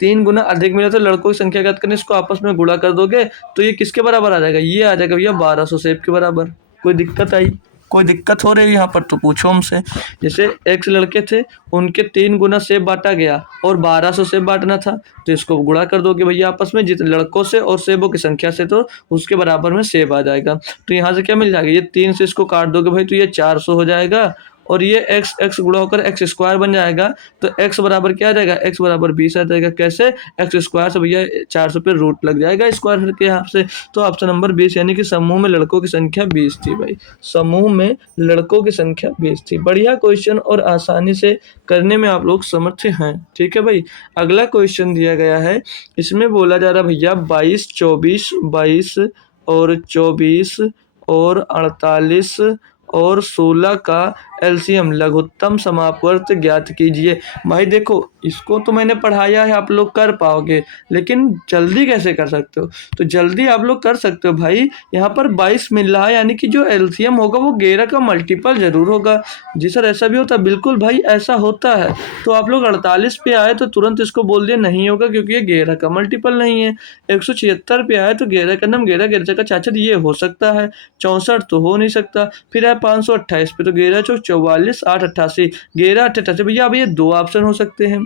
3 गुना अधिक मिला तो लड़कों की संख्या ज्ञात करने, इसको आपस में गुणा कर दोगे तो ये किसके बराबर आ जाएगा? ये आ जाएगा भैया 1200 सेब के बराबर। कोई दिक्कत आई? कोई दिक्कत हो रही है यहाँ पर तो पूछो हमसे। जैसे x लड़के थे, उनके 3 गुना सेब बांटा गया और 1200 सेब बांटना था, तो इसको गुणा कर दोगे भैया आपस में जितने लड़कों से और सेबों की संख्या से, तो उसके बराबर में सेब आ जाएगा। तो यहाँ से क्या मिल जाएगा, ये 3 से इसको काट दोगे भाई तो ये 400 हो जाएगा और ये x x गुणा होकर एक्स स्क्वायर बन जाएगा। तो x बराबर क्या आ जाएगा, x बराबर 20 आ जाएगा। कैसे, एक्स स्क्वायर से भैया 400 पे रूट लग जाएगा स्क्वायर के यहाँ से। तो ऑप्शन नंबर 20 यानी कि समूह में लड़कों की संख्या 20 थी भाई, समूह में लड़कों की संख्या 20 थी। बढ़िया क्वेश्चन और आसानी से करने में आप लोग समर्थ हैं। ठीक है भाई, अगला क्वेश्चन दिया गया है, इसमें बोला जा रहा भैया 22 24 22 और 24 और 48 और 16 का एलसीएम लघुत्तम समापवर्त ज्ञात कीजिए। भाई देखो, इसको तो मैंने पढ़ाया है, आप लोग कर पाओगे, लेकिन जल्दी कैसे कर सकते हो, तो जल्दी आप लोग कर सकते हो भाई। यहाँ पर 22 मिल रहा है, यानी कि जो एलसीएम होगा वो 11 का मल्टीपल जरूर होगा। जी सर ऐसा भी होता है, बिल्कुल भाई ऐसा होता है। तो आप लोग 48 पे आए तो तुरंत इसको बोल दिया नहीं होगा, क्योंकि ये 11 का मल्टीपल नहीं है। 176 पे आए तो 11 का नाम 11 11 का चाचा ये हो सकता है, 64 तो हो नहीं सकता। फिर आए 528 पे तो 11 चौक 44 8 88, 11 8 88 भैया। अब ये 2 ऑप्शन हो सकते हैं,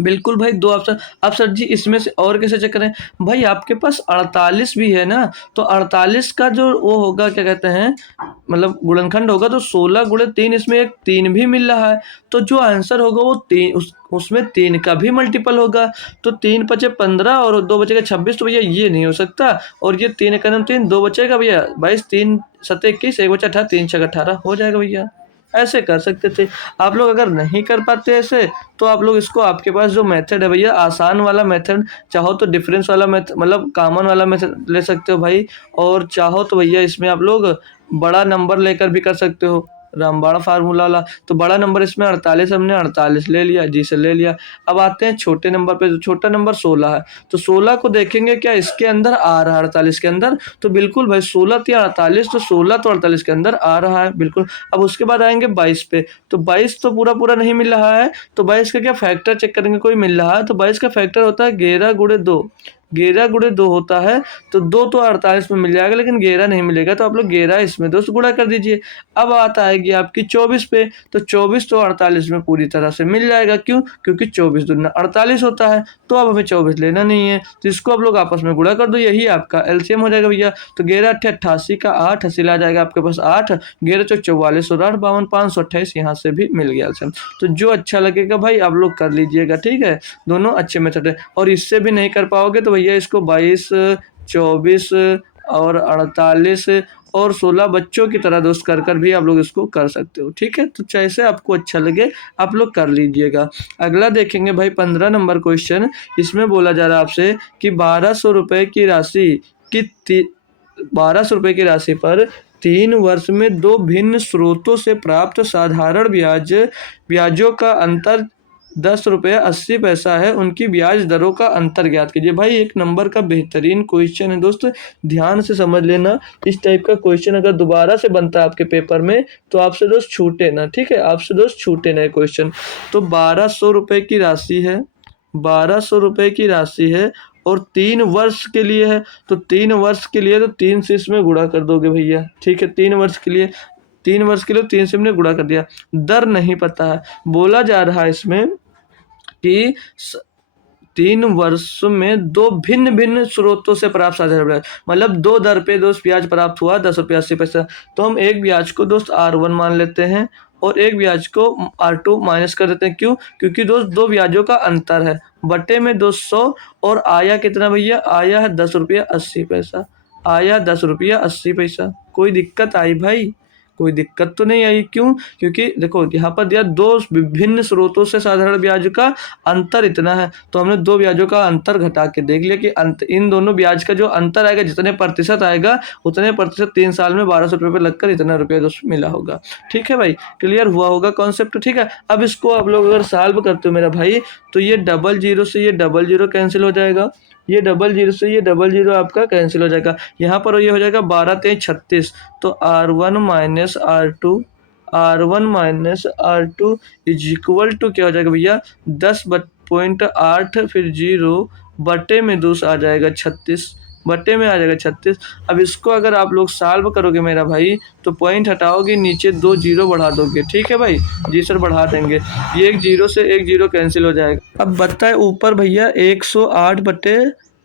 बिल्कुल भाई 2 ऑप्शन। अब सर जी इसमें से और कैसे चेक करें, भाई आपके पास 48 भी है ना, तो 48 का जो वो होगा क्या कहते हैं, मतलब गुणनखंड होगा, तो 16 गुणे 3, इसमें एक 3 भी मिल रहा है, तो जो आंसर होगा वो 3 उसमें 3 का भी मल्टीपल होगा। तो 3 बचे 15 और 2 बचेगा 26, तो भैया ये नहीं हो सकता। और ये 3 का नाम 3, 2 बचेगा भैया 22, 3 7 21, 1 बचा 18, 3 6 18 हो जाएगा भैया। ऐसे कर सकते थे आप लोग। अगर नहीं कर पाते ऐसे, तो आप लोग इसको, आपके पास जो मेथड है भैया, आसान वाला मेथड, चाहो तो डिफरेंस वाला मेथड, मतलब कॉमन वाला मेथड ले सकते हो भाई, और चाहो तो भैया इसमें आप लोग बड़ा नंबर लेकर भी कर सकते हो, रामबाण फार्मूला वाला। तो बड़ा नंबर इसमें 48, हमने 48 ले लिया, जी से ले लिया। अब आते हैं छोटे नंबर पे, तो छोटा नंबर 16 है, तो 16 को देखेंगे क्या इसके अंदर आ रहा है 48 के अंदर, तो बिल्कुल भाई 16 या 48, तो 16 तो 48 के अंदर आ रहा है बिल्कुल। अब उसके बाद आएंगे 22 पे, तो 22 तो पूरा पूरा नहीं मिल रहा है, तो 22 का क्या फैक्टर चेक करेंगे, कोई मिल रहा है, तो 22 का फैक्टर होता है 11 गुणे 2, 11 गुणे 2 होता है, तो 2 तो 48 में मिल जाएगा, लेकिन 11 नहीं मिलेगा, तो आप लोग 11 इसमें 2 से गुणा कर दीजिए। अब आता आएगी आपकी 24 पे, तो 24 तो 48 में पूरी तरह से मिल जाएगा, क्यों, क्योंकि 24 दूना 48 होता है, तो अब हमें 24 लेना नहीं है, तो इसको आप लोग आपस में गुणा कर दो, यही आपका एलसीएम हो जाएगा भैया। तो 11 8 88 का 8 हासिल आ जाएगा आपके पास 8, 11 चौक 44 और 8 52 528, यहाँ से भी मिल गया एलसीएम। तो जो अच्छा लगेगा भाई आप लोग कर लीजिएगा, ठीक है, दोनों अच्छे मेथड है। और इससे भी नहीं कर पाओगे तो भैया इसको 22 24 और 48 और 16 बच्चों की तरह दोस्त कर कर भी आप लोग इसको कर सकते हो, ठीक है। तो जैसे आपको अच्छा लगे आप लोग कर लीजिएगा। अगला देखेंगे भाई 15 नंबर क्वेश्चन, इसमें बोला जा रहा है आपसे कि 1200 रुपये की राशि की 1200 रुपये की राशि पर 3 वर्ष में 2 भिन्न स्रोतों से प्राप्त साधारण ब्याजों का अंतर 10 रुपये 80 पैसा है, उनकी ब्याज दरों का अंतर ज्ञात कीजिए। भाई एक नंबर का बेहतरीन क्वेश्चन है दोस्त, ध्यान से समझ लेना। इस टाइप का क्वेश्चन अगर दोबारा से बनता है आपके पेपर में तो आपसे दोस्त छूटे ना, ठीक है, आपसे दोस्त छूटे ना क्वेश्चन। तो 1200 रुपये की राशि है, 1200 रुपये की राशि है और 3 वर्ष के लिए है, तो 3 वर्ष के लिए तो 3 से इसमें गुणा कर दोगे भैया, ठीक है। 3 वर्ष के लिए 3 से हमने गुणा कर दिया। दर नहीं पता है, बोला जा रहा है इसमें कि 3 वर्ष में 2 भिन्न भिन्न स्रोतों से प्राप्त साधारण ब्याज, मतलब 2 दर पे दोस्त ब्याज प्राप्त हुआ 10 रुपये 80 पैसा। तो हम एक ब्याज को दोस्त R1 मान लेते हैं और एक ब्याज को R2 माइनस कर देते हैं, क्यों, क्योंकि दोस्त 2 ब्याजों का अंतर है, बटे में 200 और आया कितना भैया, आया है 10 रुपये 80 पैसा, आया 10 रुपये 80 पैसा। कोई दिक्कत आई भाई, कोई दिक्कत तो नहीं आई, क्यों, क्योंकि देखो यहाँ पर दिया 2 विभिन्न स्रोतों से साधारण ब्याज का अंतर इतना है, तो हमने 2 ब्याजों का अंतर घटा के देख लिया कि इन दोनों ब्याज का जो अंतर आएगा, जितने प्रतिशत आएगा उतने प्रतिशत 3 साल में 1200 रुपये पर लगकर इतना रुपया दोस्त मिला होगा, ठीक है भाई। क्लियर हुआ होगा कॉन्सेप्ट, ठीक है। अब इसको आप लोग अगर सॉल्व करते हो मेरा भाई, तो ये 00 से ये 00 कैंसिल हो जाएगा, ये 00 से ये 00 आपका कैंसिल हो जाएगा, यहाँ पर ये हो जाएगा 12 3 36, तो R1 minus R2 is equal to क्या हो जाएगा भैया 10.8 फिर 0 बटे में 2 आ जाएगा 36, बट्टे में आ जाएगा 36। अब इसको अगर आप लोग सॉल्व करोगे मेरा भाई तो पॉइंट हटाओगे, नीचे 2 जीरो बढ़ा दोगे। ठीक है भाई, जी सर बढ़ा देंगे। ये एक जीरो से एक जीरो कैंसिल हो जाएगा। अब बचता है ऊपर भैया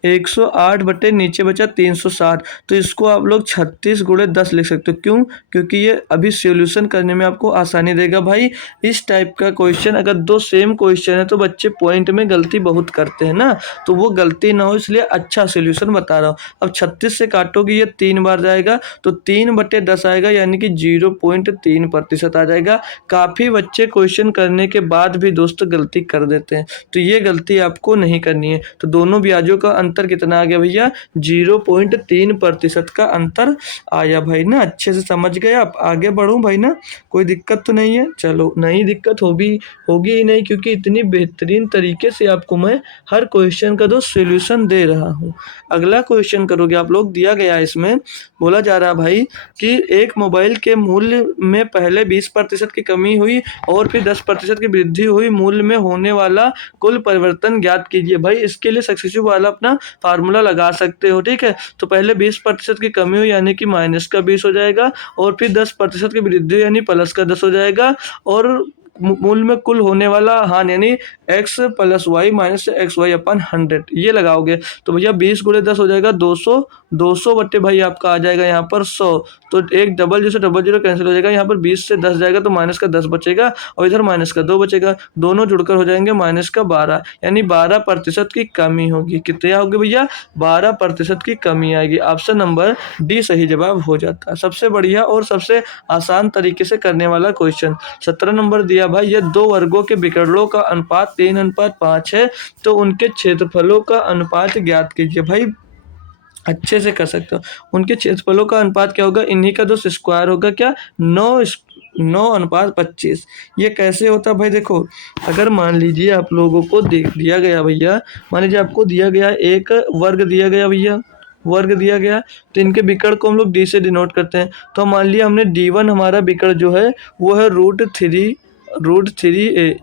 108 बटे नीचे बचा 360। तो इसको आप लोग 36 गुणे 10 लिख सकते हो। क्यों? क्योंकि ये अभी सॉल्यूशन करने में आपको आसानी देगा भाई। इस टाइप का क्वेश्चन अगर दो सेम क्वेश्चन है तो बच्चे पॉइंट में गलती बहुत करते हैं ना, तो वो गलती ना हो इसलिए अच्छा सॉल्यूशन बता रहा हूँ। अब 36 से काटोगे ये 3 बार जाएगा तो 3/10 आएगा, यानी कि 0.3% आ जाएगा। काफ़ी बच्चे क्वेश्चन करने के बाद भी दोस्त गलती कर देते हैं, तो ये गलती आपको नहीं करनी है। तो दोनों ब्याजों का अंतर कितना आ गया भैया? 0.3% का अंतर आया भाई ना। अच्छे से समझ गए आप? आगे बढ़ूं भाई ना, कोई दिक्कत तो नहीं है? चलो, नहीं दिक्कत होगी ही नहीं, क्योंकि इतनी बेहतरीन तरीके से आपको मैं हर क्वेश्चन का दो सॉल्यूशन दे रहा हूँ। अगला क्वेश्चन करोगे आप लोग, दिया गया है इसमें, बोला जा रहा भाई कि एक मोबाइल के मूल्य में पहले 20% की कमी हुई और फिर 10% की वृद्धि हुई, मूल्य में होने वाला कुल परिवर्तन ज्ञात कीजिए। भाई इसके लिए सक्सेसिव वाला अपना फार्मूला लगा सकते हो। ठीक है, तो पहले 20% की कमी हुई यानी कि माइनस का 20 हो जाएगा, और फिर 10% की वृद्धि यानी प्लस का 10 हो जाएगा, और मूल में कुल होने वाला हान यानी x + y - xy/100 ये लगाओगे तो भैया 20 × 10 हो जाएगा 200। 200 बट्टे भाई आपका आ जाएगा यहाँ पर 100। तो एक double zero double zero cancel हो जाएगा, यहाँ पर 20 से 10 जाएगा तो माइनस का 10 बचेगा, और इधर माइनस का 2 बचेगा। दोनों जुड़कर हो जाएंगे माइनस का 12, यानी 12% की कमी होगी। कितना होगी भैया? 12% की कमी आएगी। ऑप्शन नंबर डी सही जवाब हो जाता है। सबसे बढ़िया और सबसे आसान तरीके से करने वाला क्वेश्चन। 17 नंबर दिया भाई, ये दो वर्गों के विकर्णों का अनुपात 3:5 है, तो उनके क्षेत्रफलों का अनुपात ज्ञात कीजिए। भाई अच्छे से कर सकते हो। उनके क्षेत्रफलों का अनुपात क्या होगा? इन्हीं का 2 स्क्वायर होगा। क्या? 9:25। ये कैसे होता है भाई? देखो, अगर मान लीजिए आप लोगों को दिया गया भैया, मान लीजिए आपको दिया गया एक वर्ग दिया गया भैया, वर्ग दिया गया, तो इनके विकर्ण को हम लोग डी से डिनोट करते हैं। तो मान लिया हमने D1 हमारा विकर्ण जो है वो है √3a।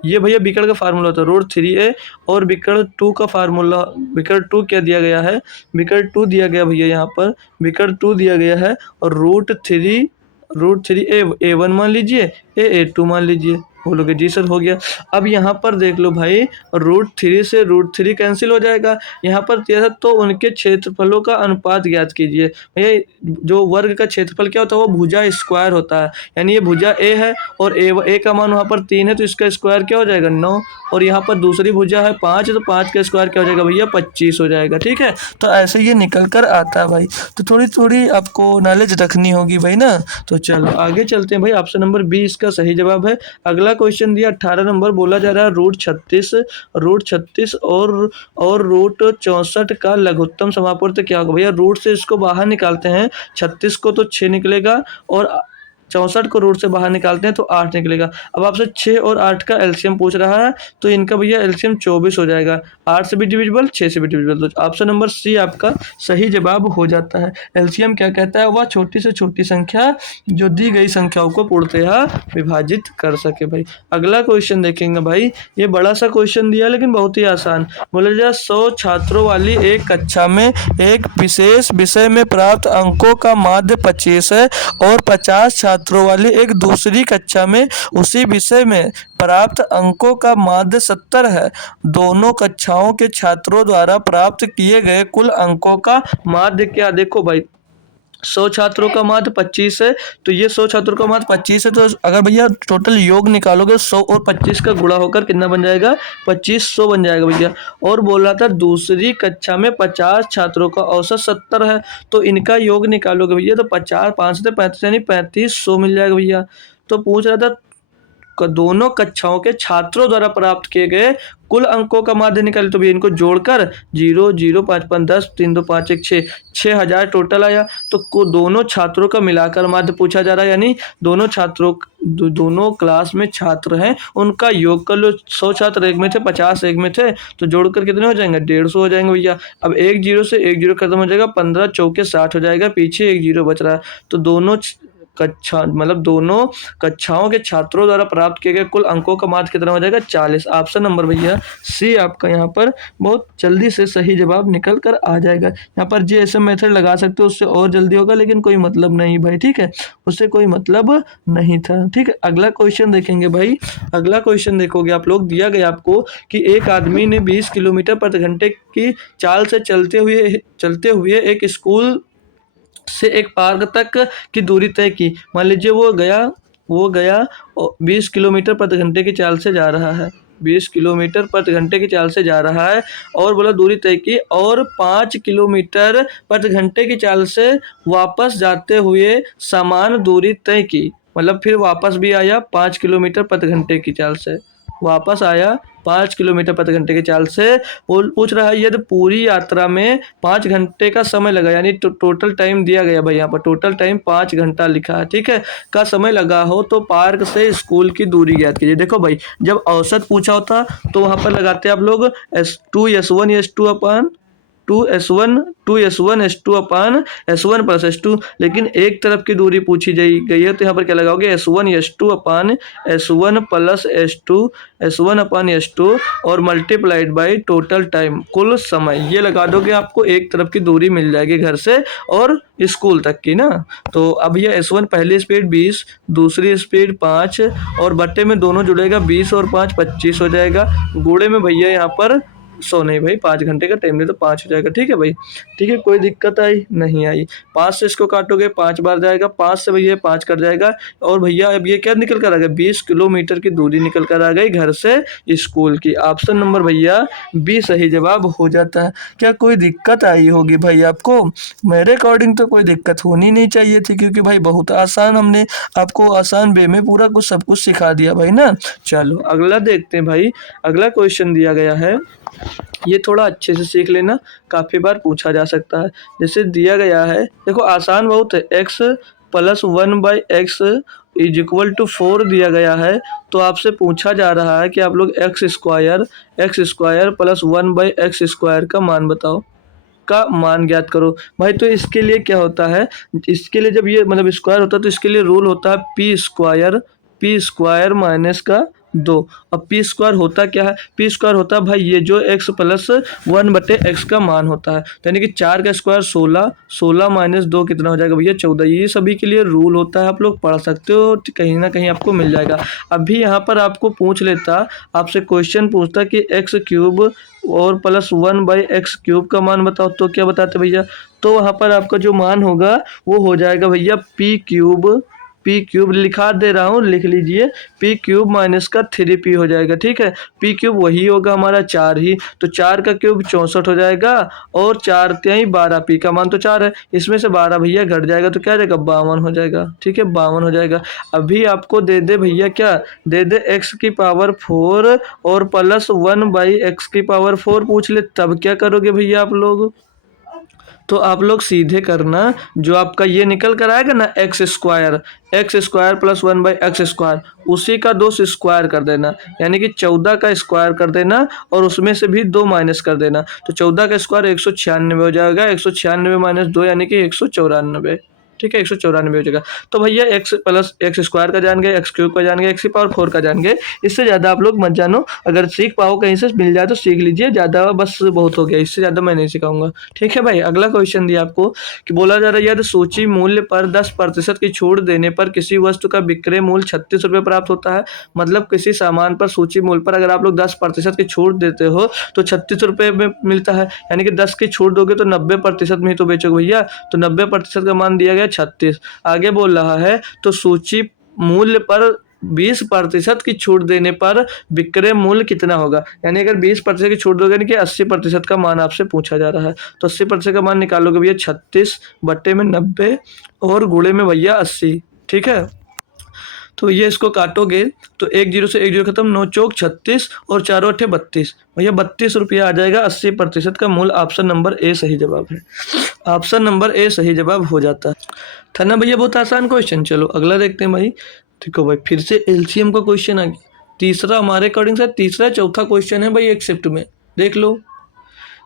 ये भैया विकर्ण का फार्मूला होता है √3a, और विकर्ण 2 का फार्मूला, विकर्ण 2 क्या दिया गया है? विकर्ण 2 दिया गया भैया, यहाँ पर विकर्ण 2 दिया गया है, और √3a1 मान लीजिए, a2 मान लीजिए। बोलोगे जी सर हो गया। अब यहाँ पर देख लो भाई, √3 से √3 कैंसिल हो जाएगा। यहाँ पर दिया था तो उनके क्षेत्रफलों का अनुपात ज्ञात कीजिए। भैया जो वर्ग का क्षेत्रफल क्या होता है? वो भुजा स्क्वायर होता है, यानी ये भुजा ए है और ए का मान वहाँ पर 3 है, तो इसका स्क्वायर क्या हो जाएगा? 9, और यहाँ पर दूसरी भुजा है 5, तो 5 का स्क्वायर क्या हो जाएगा भैया? 25 हो जाएगा। ठीक है, तो ऐसे ये निकल कर आता है भाई। तो थोड़ी थोड़ी आपको नॉलेज रखनी होगी भाई ना। तो चलो आगे चलते हैं भाई। ऑप्शन नंबर बी इसका सही जवाब है। अगला क्वेश्चन दिया 18 नंबर, बोला जा रहा है √36 और √64 का लघुत्तम समापूर्त क्या होगा? भैया रूट से इसको बाहर निकालते हैं, 36 को तो 6 निकलेगा, और 64 को रूट से बाहर निकालते हैं तो 8 निकलेगा। अब आपसे 6 और 8 का एलसीएम पूछ रहा है, तो इनका भैया एलसीएम 24 हो जाएगा। 8 से भी डिविजिबल, 6 से भी डिविजिबल, तो ऑप्शन नंबर सी आपका सही जवाब हो जाता है। एलसीएम क्या कहता है? वह छोटी से छोटी संख्या जो दी गई संख्याओं को पूर्णतः विभाजित कर सके। भाई अगला क्वेश्चन देखेंगे भाई, ये बड़ा सा क्वेश्चन दिया लेकिन बहुत ही आसान। बोले जा 100 छात्रों वाली एक कक्षा में एक विशेष विषय में प्राप्त अंकों का माध्य 25 है, और 50 छात्रों वाली एक दूसरी कक्षा में उसी विषय में प्राप्त अंकों का माध्य 70 है। दोनों कक्षाओं के छात्रों द्वारा प्राप्त किए गए कुल अंकों का माध्य क्या? देखो भाई, 100 छात्रों का माध्य 25 है, तो ये 100 छात्रों का माध्य 25 है, तो अगर भैया टोटल योग निकालोगे 100 और 25 का गुणा होकर कितना बन जाएगा? 2500 बन जाएगा भैया। और बोल रहा था दूसरी कक्षा में 50 छात्रों का औसत 70 है, तो इनका योग निकालोगे भैया तो 50 5 से 35 यानी 3500 मिल जाएगा भैया। तो पूछ रहा था दोनों कक्षाओं के छात्रों द्वारा प्राप्त किए गए कुल अंकों का माध्य निकाले, तो भी इनको जोड़कर 0 0 5 5 10 3 2 5 1 6 6000 टोटल आया। तो दोनों छात्रों का मिलाकर माध्य पूछा जा रहा है, यानी दोनों क्लास में छात्र हैं उनका योग कर लो। 100 छात्र एक में थे, 50 एक में थे, तो जोड़कर कितने हो जाएंगे? 150 हो जाएंगे भैया। अब एक जीरो से एक जीरो खत्म हो जाएगा, 15 चौके 60 हो जाएगा, पीछे एक जीरो बच रहा है। तो दोनों कक्षा मतलब दोनों कक्षाओं के छात्रों द्वारा प्राप्त किए गए कुल अंकों का माध्य कितना हो जाएगा 40। ऑप्शन नंबर भैया सी आपका यहाँ पर बहुत जल्दी से सही जवाब निकल कर आ जाएगा। यहाँ पर जीएसएम मेथड लगा सकते हो, उससे और जल्दी होगा, लेकिन कोई मतलब नहीं भाई, ठीक है, उससे कोई मतलब नहीं था। ठीक है, अगला क्वेश्चन देखेंगे भाई। अगला क्वेश्चन देखोगे आप लोग, दिया गया आपको कि एक आदमी ने 20 किलोमीटर प्रति घंटे की चाल से चलते हुए एक स्कूल से एक पार्क तक की दूरी तय की। मान लीजिए वो गया 20 किलोमीटर प्रति घंटे की चाल से जा रहा है, 20 किलोमीटर प्रति घंटे की चाल से जा रहा है, और बोला दूरी तय की, और 5 किलोमीटर प्रति घंटे की चाल से वापस जाते हुए समान दूरी तय की। मतलब फिर वापस भी आया 5 किलोमीटर प्रति घंटे की चाल से, वापस आया 5 किलोमीटर प्रति घंटे की चाल से। वो पूछ रहा है यदि पूरी यात्रा में 5 घंटे का समय लगा, यानी टोटल टाइम दिया गया भाई, यहाँ पर टोटल टाइम 5 घंटा लिखा है, ठीक है, का समय लगा हो तो पार्क से स्कूल की दूरी ज्ञात कीजिए। देखो भाई, जब औसत पूछा होता तो वहाँ पर लगाते आप लोग S2 अपन 2S1 अपान S1 प्लस S2, लेकिन एक तरफ की दूरी पूछी गई है तो यहाँ पर क्या लगाओगे S1 अपान S1 प्लस S1 अपान S2 और मल्टीप्लाइड बाई टोटल टाइम, कुल समय, ये लगा दोगे आपको एक तरफ की दूरी मिल जाएगी घर से और स्कूल तक की ना। तो अब ये S1 पहली स्पीड 20, दूसरी स्पीड 5, और बट्टे में दोनों जुड़ेगा 20 और 5 25 हो जाएगा, गुणे में भैया यहाँ पर 100 नहीं भाई, 5 घंटे का टाइम नहीं तो 5 हो जाएगा। ठीक है भाई, ठीक है, कोई दिक्कत आई नहीं आई। 5 से इसको काटोगे 5 बार जाएगा, 5 से भैया 5 कट जाएगा, और भैया अब ये क्या निकल कर आ गया 20 किलोमीटर की दूरी निकल कर आ गई घर से स्कूल की। ऑप्शन नंबर भैया बी सही जवाब हो जाता है। क्या कोई दिक्कत आई होगी भाई आपको? मेरे अकॉर्डिंग तो कोई दिक्कत होनी नहीं चाहिए थी, क्योंकि भाई बहुत आसान, हमने आपको आसान वे में पूरा कुछ सब कुछ सिखा दिया भाई ना। चलो अगला देखते हैं भाई। अगला क्वेश्चन दिया गया है, ये थोड़ा अच्छे से सीख लेना, काफ़ी बार पूछा जा सकता है। जैसे दिया गया है, देखो आसान बहुत है, x plus 1/x is equal to 4 दिया गया है, तो आपसे पूछा जा रहा है कि आप लोग एक्स स्क्वायर प्लस 1/x² का मान बताओ, का मान ज्ञात करो भाई। तो इसके लिए क्या होता है, इसके लिए जब ये मतलब स्क्वायर होता है तो इसके लिए रूल होता है पी स्क्वायर माइनस का 2। अब पी स्क्वायर होता क्या है, पी स्क्वायर होता है भाई ये जो x प्लस 1/x का मान होता है, तो यानी कि 4 का स्क्वायर 16, 16 माइनस 2 कितना हो जाएगा भैया 14। ये सभी के लिए रूल होता है, आप लोग पढ़ सकते हो, कहीं ना कहीं आपको मिल जाएगा। अभी यहाँ पर आपको पूछ लेता, आपसे क्वेश्चन पूछता कि x³ और प्लस 1/x³ का मान बताओ, तो क्या बताते भैया, तो वहाँ पर आपका जो मान होगा वो हो जाएगा भैया p³ लिखा दे रहा हूँ, लिख लीजिए, p³ माइनस का 3p हो जाएगा। ठीक है, p³ वही होगा हमारा 4 ही, तो 4 का क्यूब 64 हो जाएगा, और 4 तिहाई 12, p का मान तो 4 है, इसमें से 12 भैया घट जाएगा तो क्या हो जाएगा 52 हो जाएगा। ठीक है, 52 हो जाएगा। अभी आपको दे दे भैया, क्या दे दे x⁴ और प्लस 1/x⁴ पूछ ले, तब क्या करोगे भैया आप लोग, तो आप लोग सीधे करना, जो आपका ये निकल कर आएगा ना x² प्लस 1/x², उसी का 2 स्क्वायर कर देना, यानी कि 14 का स्क्वायर कर देना, और उसमें से भी 2 माइनस कर देना, तो 14 का स्क्वायर 196 हो जाएगा, 196 माइनस 2 यानी कि 194। ठीक है, 194 हो जाएगा। तो भैया x प्लस x² का जान गए, x³ का जान गए, x⁴ का जान गए, इससे ज़्यादा आप लोग मत जानो, अगर सीख पाओ कहीं से मिल जाए तो सीख लीजिए, ज़्यादा बस बहुत हो गया, इससे ज़्यादा मैं नहीं सिखाऊंगा। ठीक है भाई, अगला क्वेश्चन दिया आपको कि बोला जा रहा है यदि सूची मूल्य पर 10% की छूट देने पर किसी वस्तु का विक्रय मूल्य 36 रुपये प्राप्त होता है। मतलब किसी सामान पर सूची मूल्य पर अगर आप लोग 10% की छूट देते हो तो 36 रुपये में मिलता है, यानी कि 10 की छूट दोगे तो 90% में ही तो बेचोगे भैया, तो 90% का मान दिया गया 36। आगे बोल रहा है तो सूची मूल्य पर 20% की छूट देने पर विक्रय मूल्य कितना होगा, यानी अगर 20% की छूट दोगे, यानी कि 80% का मान आपसे पूछा जा रहा है, तो 80% का मान निकालोगे भैया 36 बट्टे में 90 और गुणे में भैया 80। ठीक है, तो ये इसको काटोगे तो 1 0 से 1 0 खत्म, 9 चौक 36 और 4 8 32, भैया 32 रुपया आ जाएगा। 80% का मूल ऑप्शन नंबर ए सही जवाब है, ऑप्शन नंबर ए सही जवाब हो जाता है। था ना भैया, बहुत आसान क्वेश्चन। चलो अगला देखते हैं भाई। देखो भाई, फिर से एलसीएम का क्वेश्चन आ गया, तीसरा हमारे अकॉर्डिंग से तीसरा चौथा क्वेश्चन है भाई एक शिफ्ट में, देख लो,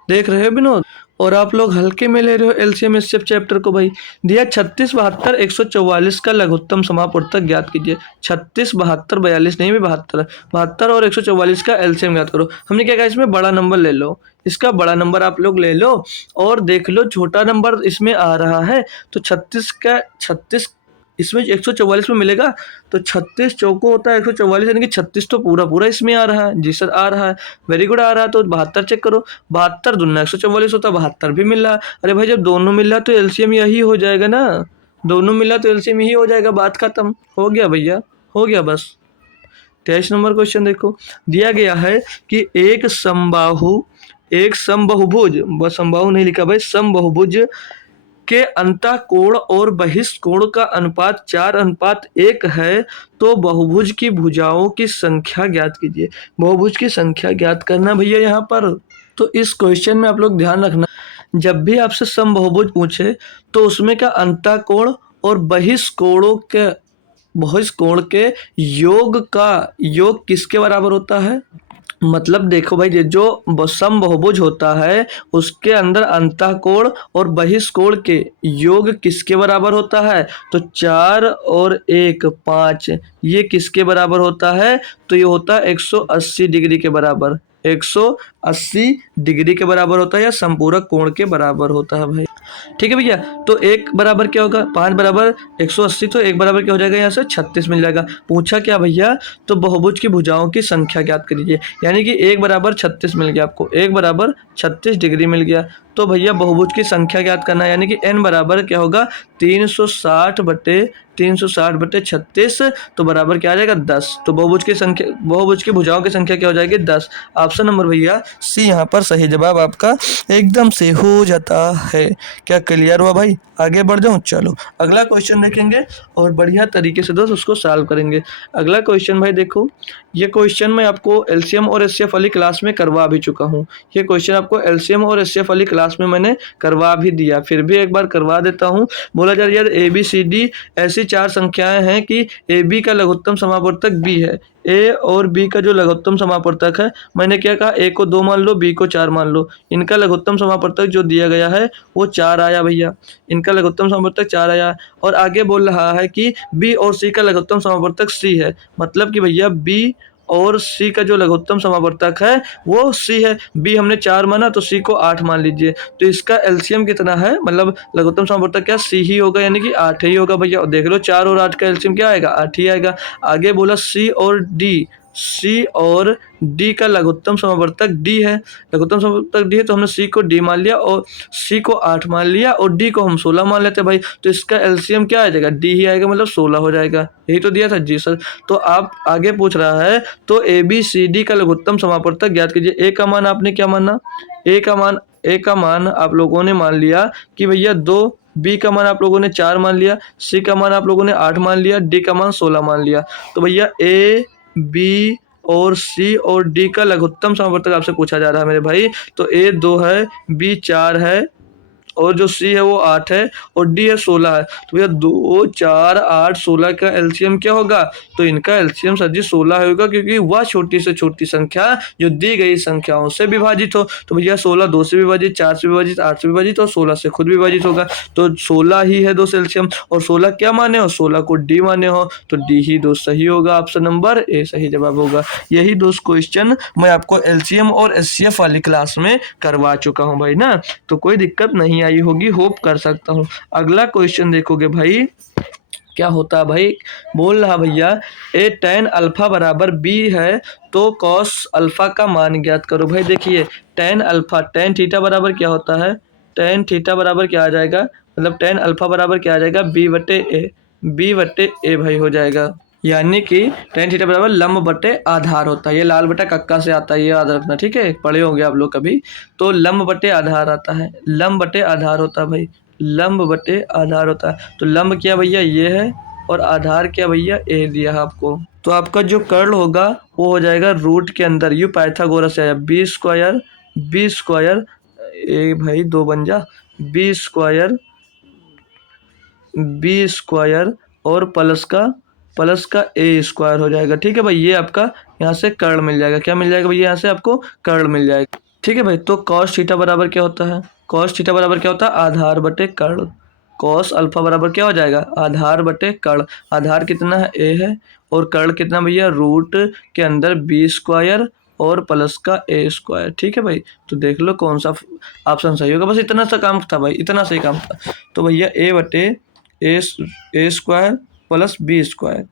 देख रहे हो विनोद। और आप लोग हल्के में ले रहे हो एलसीएम एचसीएफ चैप्टर को भाई। दिया 36 72 144 का लघुत्तम समापवर्तक ज्ञात कीजिए। 36 72 42 नहीं, 72 72 और 144 का एलसीएम ज्ञात करो। हमने क्या कहा, इसमें बड़ा नंबर ले लो, इसका बड़ा नंबर आप लोग ले लो और देख लो छोटा नंबर इसमें आ रहा है तो 36 का 36 इसमें 144 में मिलेगा तो 36 चौको होता है 144, यानी कि 36 तो पूरा पूरा इसमें आ रहा है। जी सर आ रहा है, वेरी गुड आ रहा है। तो 72 चेक करो, 72 दूना 144 होता है, 72 भी मिल रहा है। अरे भाई जब दोनों मिल रहा है तो एलसीएम यही हो जाएगा ना, दोनों मिला तो एलसीएम यही हो जाएगा, बात खत्म हो गया भैया, हो गया बस। 23 नंबर क्वेश्चन देखो, दिया गया है कि एक समबाहुभुज, बस समबाहु नहीं लिखा भाई, समबाहुभुज के अंतःकोण और बहिष्कोण का अनुपात 4:1 है तो बहुभुज की भुजाओं की संख्या ज्ञात कीजिए। बहुभुज की संख्या ज्ञात करना भैया यहाँ पर। तो इस क्वेश्चन में आप लोग ध्यान रखना, जब भी आपसे समबाहुभुज पूछे तो उसमें का अंतःकोण और बहिष्कोण के योग किसके बराबर होता है। मतलब देखो भाई, ये जो समबाहुभुज होता है उसके अंदर अंतःकोण और बहिष्कोण के योग किसके बराबर होता है, तो 4 और 1 5, ये किसके बराबर होता है, तो ये होता है 180 डिग्री के बराबर, 180 डिग्री के बराबर होता है या संपूरक कोण के बराबर होता है भाई। ठीक है भैया, तो एक बराबर क्या होगा, 5 बराबर 180, तो एक बराबर क्या हो जाएगा, यहाँ से 36 मिल जाएगा। पूछा क्या भैया, तो बहुभुज की भुजाओं की संख्या ज्ञात करिए, यानी कि एक बराबर 36 मिल गया आपको, एक बराबर 36 डिग्री मिल गया। तो भैया बहुभुज की संख्या ज्ञात करना है, यानी कि n बराबर क्या होगा 360 बटे 36, तो बराबर क्या आ जाएगा 10। तो बहुभुज की भुजाओं की संख्या क्या हो जाएगी 10। ऑप्शन नंबर भैया सी यहाँ पर सही जवाब आपका एकदम से हो जाता है। क्या क्लियर हुआ भाई, आगे बढ़ जाऊं, चलो अगला क्वेश्चन देखेंगे और बढ़िया तरीके से दोस्त उसको सॉल्व करेंगे। अगला क्वेश्चन भाई देखो, ये क्वेश्चन मैं आपको एलसीएम और एचसीएफ वाली क्लास में करवा भी चुका हूँ। ये क्वेश्चन आपको एलसीएम और एचसीएफ वाली क्लास में मैंने करवा भी दिया, फिर भी एक बार करवा देता हूँ। बोला जा रहा है यार ABCD ऐसी 4 संख्याएं हैं कि AB का लघुत्तम समापवर्तक B है। A और B का जो लघुत्तम समापवर्तक है, मैंने क्या कहा, A को 2 मान लो, B को 4 मान लो। इनका लघुत्तम समापवर्तक जो दिया गया है वो 4 आया भैया, इनका लघुत्तम समापवर्तक 4 आया। और आगे बोल रहा है कि B और C का लघुत्तम समापवर्तक C है, मतलब कि भैया B और C का जो लघुत्तम समापवर्तक है वो C है। B हमने 4 माना तो C को 8 मान लीजिए, तो इसका एलसीएम कितना है, मतलब लघुत्तम समापवर्तक क्या C ही होगा, यानी कि 8 ही होगा भैया। और देख लो 4 और 8 का एलसीएम क्या आएगा, 8 ही आएगा। आगे बोला C और D का लघुत्तम समापवर्तक D है, लघुत्तम समापवर्तक D है, तो हमने C को D मान लिया और C को 8 मान लिया और D को हम 16 मान लेते हैं भाई। तो इसका एलसीएम क्या आ जाएगा, D ही आएगा, मतलब 16 हो जाएगा। यही तो दिया था जी सर। तो आप आगे पूछ रहा है तो ABCD का लघुत्तम समापवर्तक ज्ञात कीजिए। A का मान आपने क्या माना, A का मान आप लोगों ने मान लिया कि भैया 2, B का मान आप लोगों ने 4 मान लिया, C का मान आप लोगों ने 8 मान लिया, D का मान 16 मान लिया। तो भैया A, B और C और D का लघुत्तम समापवर्तक आपसे पूछा जा रहा है मेरे भाई। तो A 2 है, B 4 है और जो C है वो 8 है और D है 16 है। तो भैया 2 4 8 16 का एलसीएम क्या होगा, तो इनका एलसीएम सर जी 16 होगा, क्योंकि वह छोटी से छोटी संख्या जो दी गई संख्याओं से विभाजित हो। तो भैया 16 2 से विभाजित, 4 से विभाजित, 8 से विभाजित और 16 से खुद विभाजित होगा। तो 16 ही है दोस्त एलसीएम, और 16 क्या माने हो, 16 को D माने हो, तो D ही दोस्त सही होगा, ऑप्शन नंबर A सही जवाब होगा। यही दोस्त क्वेश्चन मैं आपको एलसीएम और एचसीएफ वाली क्लास में करवा चुका हूँ भाई ना, तो कोई दिक्कत नहीं आई होगी, होप कर सकता हूँ। अगला क्वेश्चन देखोगे भाई क्या होता है भाई, बोल रहा भैया A tan अल्फा बराबर B है तो cos अल्फा का मान ज्ञात करो। भाई देखिए tan थीटा बराबर क्या होता है, tan थीटा बराबर क्या आ जाएगा, मतलब tan अल्फा बराबर क्या आ जाएगा B बटे A भाई हो जाएगा, यानी कि tan थीटा बराबर लंब बटे आधार होता है। ये लाल बटा कक्का से आता है, ये याद रखना, ठीक है, पढ़े होंगे आप लोग कभी। तो लंब बटे आधार आता है, लंब बटे आधार होता है भाई, लंब बटे आधार होता है। तो लंब क्या भैया ये है और आधार क्या भैया A दिया है आपको। तो आपका जो कर्ल होगा वो हो जाएगा रूट के अंदर, यू पाइथागोरस से आया बी स्क्वायर ए भाई 2 बन जा, बी स्क्वायर और प्लस का A स्क्वायर हो जाएगा। ठीक है भाई, ये आपका यहाँ से कर्ल मिल जाएगा, क्या मिल जाएगा भैया, यहाँ से आपको कर्ल मिल जाएगा। ठीक है भाई। तो कॉस थीटा बराबर क्या होता है? कॉस थीटा बराबर क्या होता है? आधार बटे कर्ण। कॉस अल्फा बराबर क्या हो जाएगा? आधार बटे कर्ण। आधार कितना है? ए है। और कर्ण कितना भैया? रूट के अंदर बी स्क्वायर और प्लस का ए स्क्वायर। ठीक है भाई। तो देख लो कौन सा ऑप्शन सही होगा। बस इतना सा काम था भाई, इतना सही काम था। तो भैया ए बटे A square plus B square.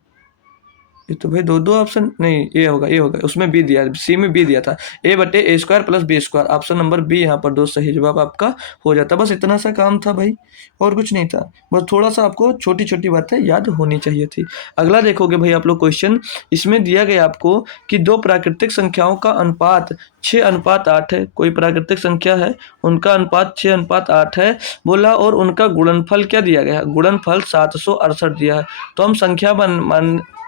ये तो भाई दो दो ऑप्शन नहीं, ये होगा, उसमें बी दिया, सी में बी दिया था। ए बटे A square plus B square, option number B यहाँ पर दोस्त सही जवाब आपका हो जाता। बस इतना सा काम था भाई, और कुछ नहीं था। बस थोड़ा सा आपको छोटी छोटी बातें याद होनी चाहिए थी। अगला देखोगे भाई आप लोग क्वेश्चन, इसमें दिया गया आपको कि दो प्राकृतिक संख्याओं का अनुपात 6:8 है। कोई प्राकृतिक संख्या है, उनका अनुपात 6:8 है बोला, और उनका गुणनफल क्या दिया गया है? गुणनफल 768 दिया है। तो हम संख्या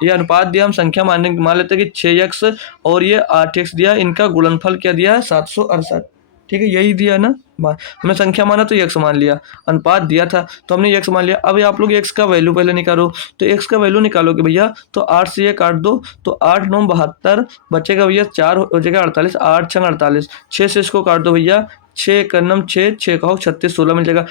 ये अनुपात दिया, हम संख्या मान लेते हैं कि 6x और ये 8x दिया, इनका गुणनफल क्या दिया है? 768। ठीक है, यही दिया ना। हमने संख्या माना तो x मान लिया, अनुपात दिया था तो हमने x मान लिया। अब आप लोग x का वैल्यू पहले निकालो। तो x का वैल्यू निकालोगे भैया तो 8 से ये काट दो, तो 8 9 72 बचेगा भैया, 4 हो जाएगा 48, 8 6 48, 6 से इसको काट दो भैया, 6 करनम 6 6 का 36, 16 मिल जाएगा।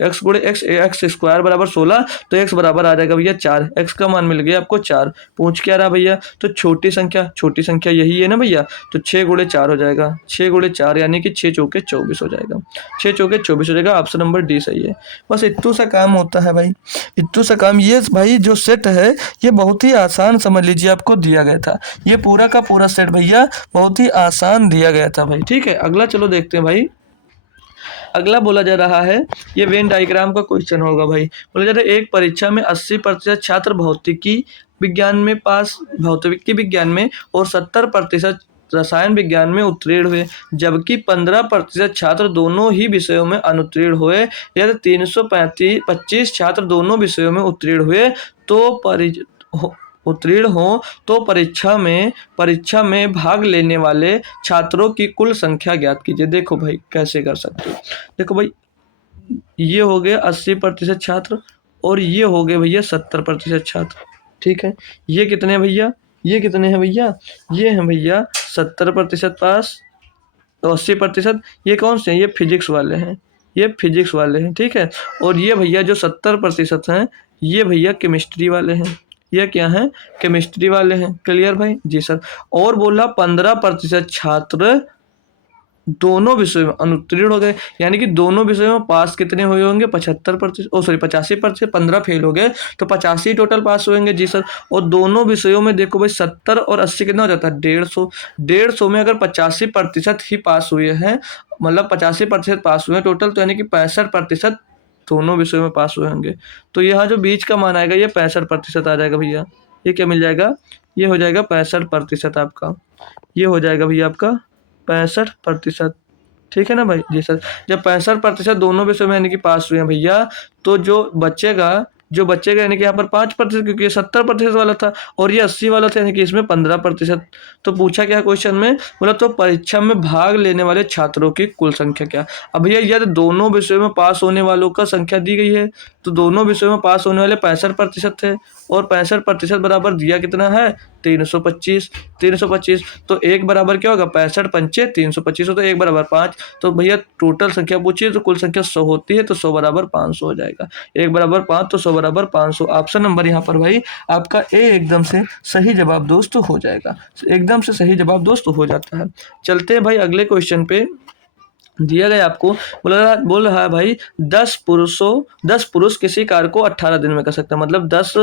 एक्स गुणे एक्स स्क्वायर बराबर 16, तो एक्स बराबर आ जाएगा भैया 4। एक्स का मान मिल गया आपको 4। पूछ क्या रहा भैया? तो छोटी संख्या यही है ना भैया, तो 6 गुणे 4 हो जाएगा, 6 गुणे 4 यानी कि 6 चौके 24 हो जाएगा, 6 चौके 24 हो जाएगा। ऑप्शन नंबर डी सही है। बस इतना सा काम होता है भाई, इतना सा काम। ये भाई जो सेट है ये बहुत ही आसान समझ लीजिए, आपको दिया गया था ये पूरा का पूरा सेट भैया, बहुत ही आसान दिया गया था भाई। ठीक है, अगला चलो देखते हैं भाई। अगला बोला जा रहा है, ये वेन डायग्राम का क्वेश्चन होगा भाई। बोला जा रहा है एक परीक्षा में 80% छात्र भौतिकी विज्ञान में और 70% रसायन विज्ञान में उत्तीर्ण हुए, जबकि 15% छात्र दोनों ही विषयों में अनुत्तीर्ण हुए। यदि 325 छात्र दोनों विषयों में उत्तीर्ण हुए तो उत्तीर्ण हो तो परीक्षा में भाग लेने वाले छात्रों की कुल संख्या ज्ञात कीजिए। देखो भाई कैसे कर सकते हो। देखो भाई, ये हो गए 80% छात्र और ये हो गए भैया 70% छात्र। ठीक है, ये कितने भैया? ये कितने हैं भैया? ये हैं भैया 70% पास तो 80%। ये कौन से हैं? ये फिजिक्स वाले हैं, ये फिजिक्स वाले हैं। ठीक है, और ये भैया जो 70% हैं, ये भैया केमिस्ट्री वाले हैं। ये क्या है? केमिस्ट्री वाले हैं। क्लियर भाई? जी सर। और बोला 15% छात्र दोनों विषयों में अनुत्तीर्ण हो गए, यानी कि दोनों विषयों में पास कितने हुए होंगे? 75%, 85%। 15 फेल हो गए तो 85 टोटल पास होंगे। जी सर। और दोनों विषयों में देखो भाई 70 और 80 कितना हो जाता है? 150। 150 में अगर 85% ही पास हुए हैं, मतलब 85% पास हुए हैं टोटल, तो यानी कि 65% दोनों विषयों में पास हुए होंगे। तो यहाँ जो बीच का मान आएगा ये 65% आ जाएगा भैया। ये क्या मिल जाएगा? ये हो जाएगा 65% आपका। ये हो जाएगा भैया आपका 65%। ठीक है ना भाई? जी सर। जब 65% दोनों विषयों में यानी कि पास हुए हैं भैया, तो जो बचेगा यानी कि यहाँ पर 5%, क्योंकि ये 70% वाला था और ये 80 वाला था, यानी कि इसमें 15%। तो पूछा क्या क्वेश्चन में? बोला तो परीक्षा में भाग लेने वाले छात्रों की कुल संख्या क्या। अब भैया यदि दोनों विषयों में पास होने वालों का संख्या दी गई है, तो दोनों विषयों में पास होने वाले 65% थे, और 65% बराबर दिया कितना है? 325। 325 तो एक बराबर क्या होगा? 65 पंचे 325 हो, तो एक बराबर 5। तो भैया टोटल संख्या पूछिए तो कुल संख्या 100 होती है, तो 100 बराबर 500 हो जाएगा। एक बराबर 5 तो 100 बराबर 500। ऑप्शन नंबर यहाँ पर भाई आपका ए एकदम से सही जवाब दोस्त हो जाएगा, एकदम से सही जवाब दोस्त हो जाता है। चलते हैं भाई अगले क्वेश्चन पे। दिया गया आपको, बोल रहा है भाई 10 पुरुष किसी कार्य को 18 दिन में कर सकते हैं। मतलब 10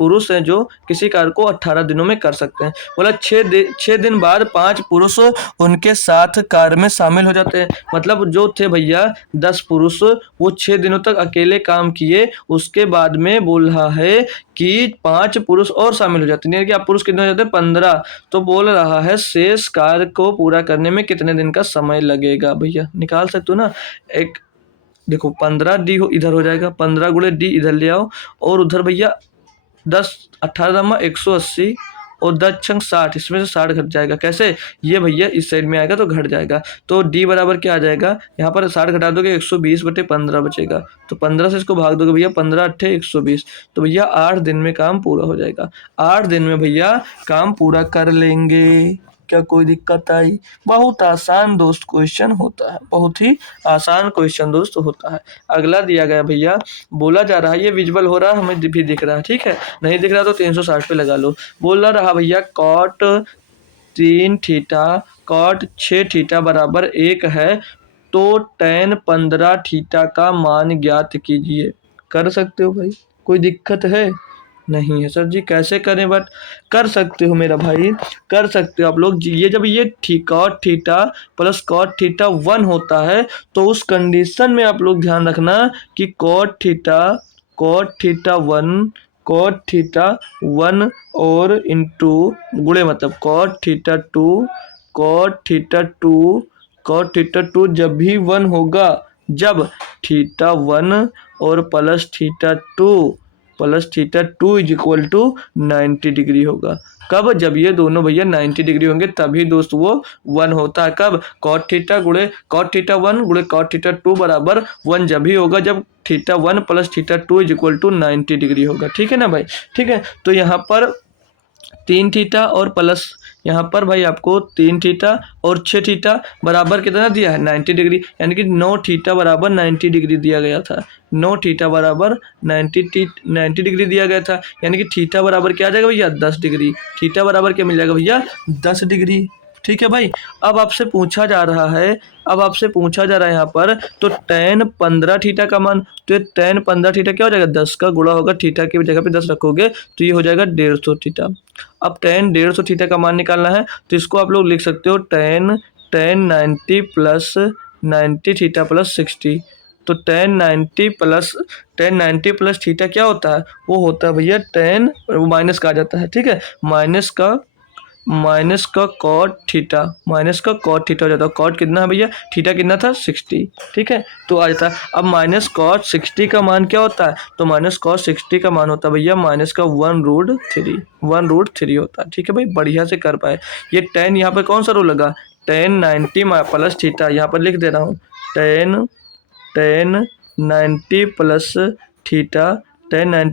पुरुष हैं जो किसी कार्य को 18 दिनों में कर सकते हैं। बोला 6 दिन बाद 5 पुरुष उनके साथ कार्य में शामिल हो जाते हैं। मतलब जो थे भैया 10 पुरुष, वो 6 दिनों तक अकेले काम किए, उसके बाद में बोल रहा है कि 5 पुरुष और शामिल हो जाते हैं, यानी कि आप पुरुष कितने हो जाते हैं? 15। तो बोल रहा है शेष कार्य को पूरा करने में कितने दिन का समय लगेगा। भैया निकाल सकते हो ना। एक देखो 15 डी इधर हो जाएगा, 15 गुणे डी इधर ले आओ, और उधर भैया 10 18 180 और 10 छंग 60, इसमें से 60 घट जाएगा। कैसे? ये भैया इस साइड में आएगा तो घट जाएगा। तो डी बराबर क्या आ जाएगा? यहाँ पर 60 घटा दोगे 120/15 बचेगा, तो 15 से इसको भाग दोगे भैया, 15 8 120, तो भैया 8 दिन में काम पूरा हो जाएगा। 8 दिन में भैया काम पूरा कर लेंगे। क्या कोई दिक्कत आई? बहुत आसान दोस्त क्वेश्चन होता है, बहुत ही आसान क्वेश्चन दोस्त होता है। अगला दिया गया भैया, बोला जा रहा है, ये विजुअल हो रहा है, हमें भी दिख रहा है, ठीक है, नहीं दिख रहा तो 360 पे लगा लो। बोला रहा भैया कॉट 3 थीटा कॉट 6 थीटा बराबर 1 है, तो tan 15 थीटा का मान ज्ञात कीजिए। कर सकते हो भाई, कोई दिक्कत है? नहीं है सर जी, कैसे करें? बट कर सकते हो मेरा भाई, कर सकते हो आप लोग। ये जब ये cot theta plus cot theta 1 होता है, तो उस कंडीशन में आप लोग ध्यान रखना कि कॉट थीटा 1 और इंटू गुणे, मतलब कॉट थीटा 2 जब भी 1 होगा, जब थीटा 1 और plus theta 2 is equal to 90 degree होगा। कब? जब ये दोनों भैया 90 डिग्री होंगे, तभी दोस्त वो 1 होता है। कब? कॉट थीटा 1 गुणे कॉट थीटा 2 बराबर 1 जब भी होगा, जब theta 1 plus theta 2 is equal to 90 degree होगा। ठीक है ना भाई? ठीक है, तो यहाँ पर 3 थीटा और प्लस, यहाँ पर भाई आपको 3 थीटा और 6 थीटा बराबर कितना दिया है? 90 डिग्री, यानी कि 9 थीटा बराबर 90 डिग्री दिया गया था। 9 थीटा बराबर 90 डिग्री दिया गया था, यानी कि थीटा बराबर क्या आ जाएगा भैया? 10 डिग्री। थीटा बराबर क्या मिल जाएगा भैया? 10 डिग्री। ठीक है भाई, अब आपसे पूछा जा रहा है, यहाँ पर, तो tan 15 थीटा का मान, तो ये tan 15 थीटा क्या हो जाएगा? 10 का गुणा होगा, थीटा की जगह पे 10 रखोगे तो ये हो जाएगा 150 थीटा। अब tan 150 थीटा का मान निकालना है, तो इसको आप लोग लिख सकते हो tan 90 थीटा प्लस 60। तो tan 90 प्लस थीटा क्या होता है? वो होता है भैया tan, वो माइनस का आ जाता है, ठीक है, माइनस का कॉट थीटा हो जाता है। कॉट कितना है भैया? थीटा कितना था? 60। ठीक है, तो आ जाता है। अब माइनस कॉट 60 का मान क्या होता है? तो माइनस कॉट 60 का मान होता है भैया माइनस का 1√3 होता है। ठीक है भाई, बढ़िया से कर पाए। ये tan यहाँ पर कौन सा रूल लगा? tan 90 प्लस थीटा, यहाँ पर लिख दे रहा हूँ, tan 90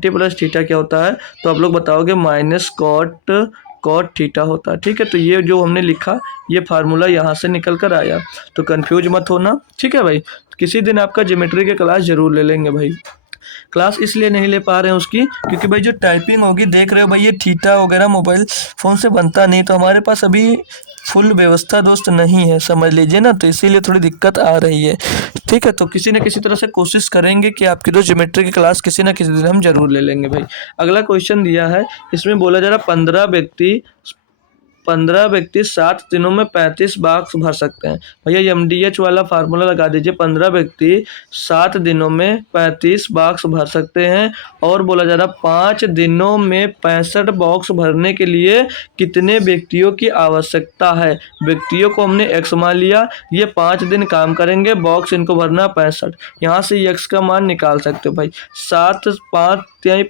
प्लस थीटा क्या होता है? तो आप लोग बताओगे माइनस कॉट थीटा होता है। ठीक है, तो ये जो हमने लिखा, ये फार्मूला यहाँ से निकल कर आया, तो कंफ्यूज मत होना। ठीक है भाई, किसी दिन आपका ज्योमेट्री के क्लास जरूर ले लेंगे भाई। क्लास इसलिए नहीं ले पा रहे हैं उसकी, क्योंकि भाई जो टाइपिंग होगी, देख रहे हो भाई, ये थीटा वगैरह मोबाइल फ़ोन से बनता नहीं, तो हमारे पास अभी फुल व्यवस्था दोस्त नहीं है, समझ लीजिए ना, तो इसीलिए थोड़ी दिक्कत आ रही है। ठीक है, तो किसी न किसी तरह से कोशिश करेंगे कि आपकी जो ज्योमेट्री की क्लास किसी न किसी दिन हम जरूर ले लेंगे भाई। अगला क्वेश्चन दिया है, इसमें बोला जा रहा 15 व्यक्ति 7 दिनों में 35 बॉक्स भर सकते हैं। भैया MDH वाला फार्मूला लगा दीजिए। 15 व्यक्ति 7 दिनों में 35 बॉक्स भर सकते हैं, और बोला जा रहा 5 दिनों में 65 बॉक्स भरने के लिए कितने व्यक्तियों की आवश्यकता है? व्यक्तियों को हमने x मान लिया, ये 5 दिन काम करेंगे, बॉक्स इनको भरना 65। यहाँ से x का मान निकाल सकते हो भाई। 7 5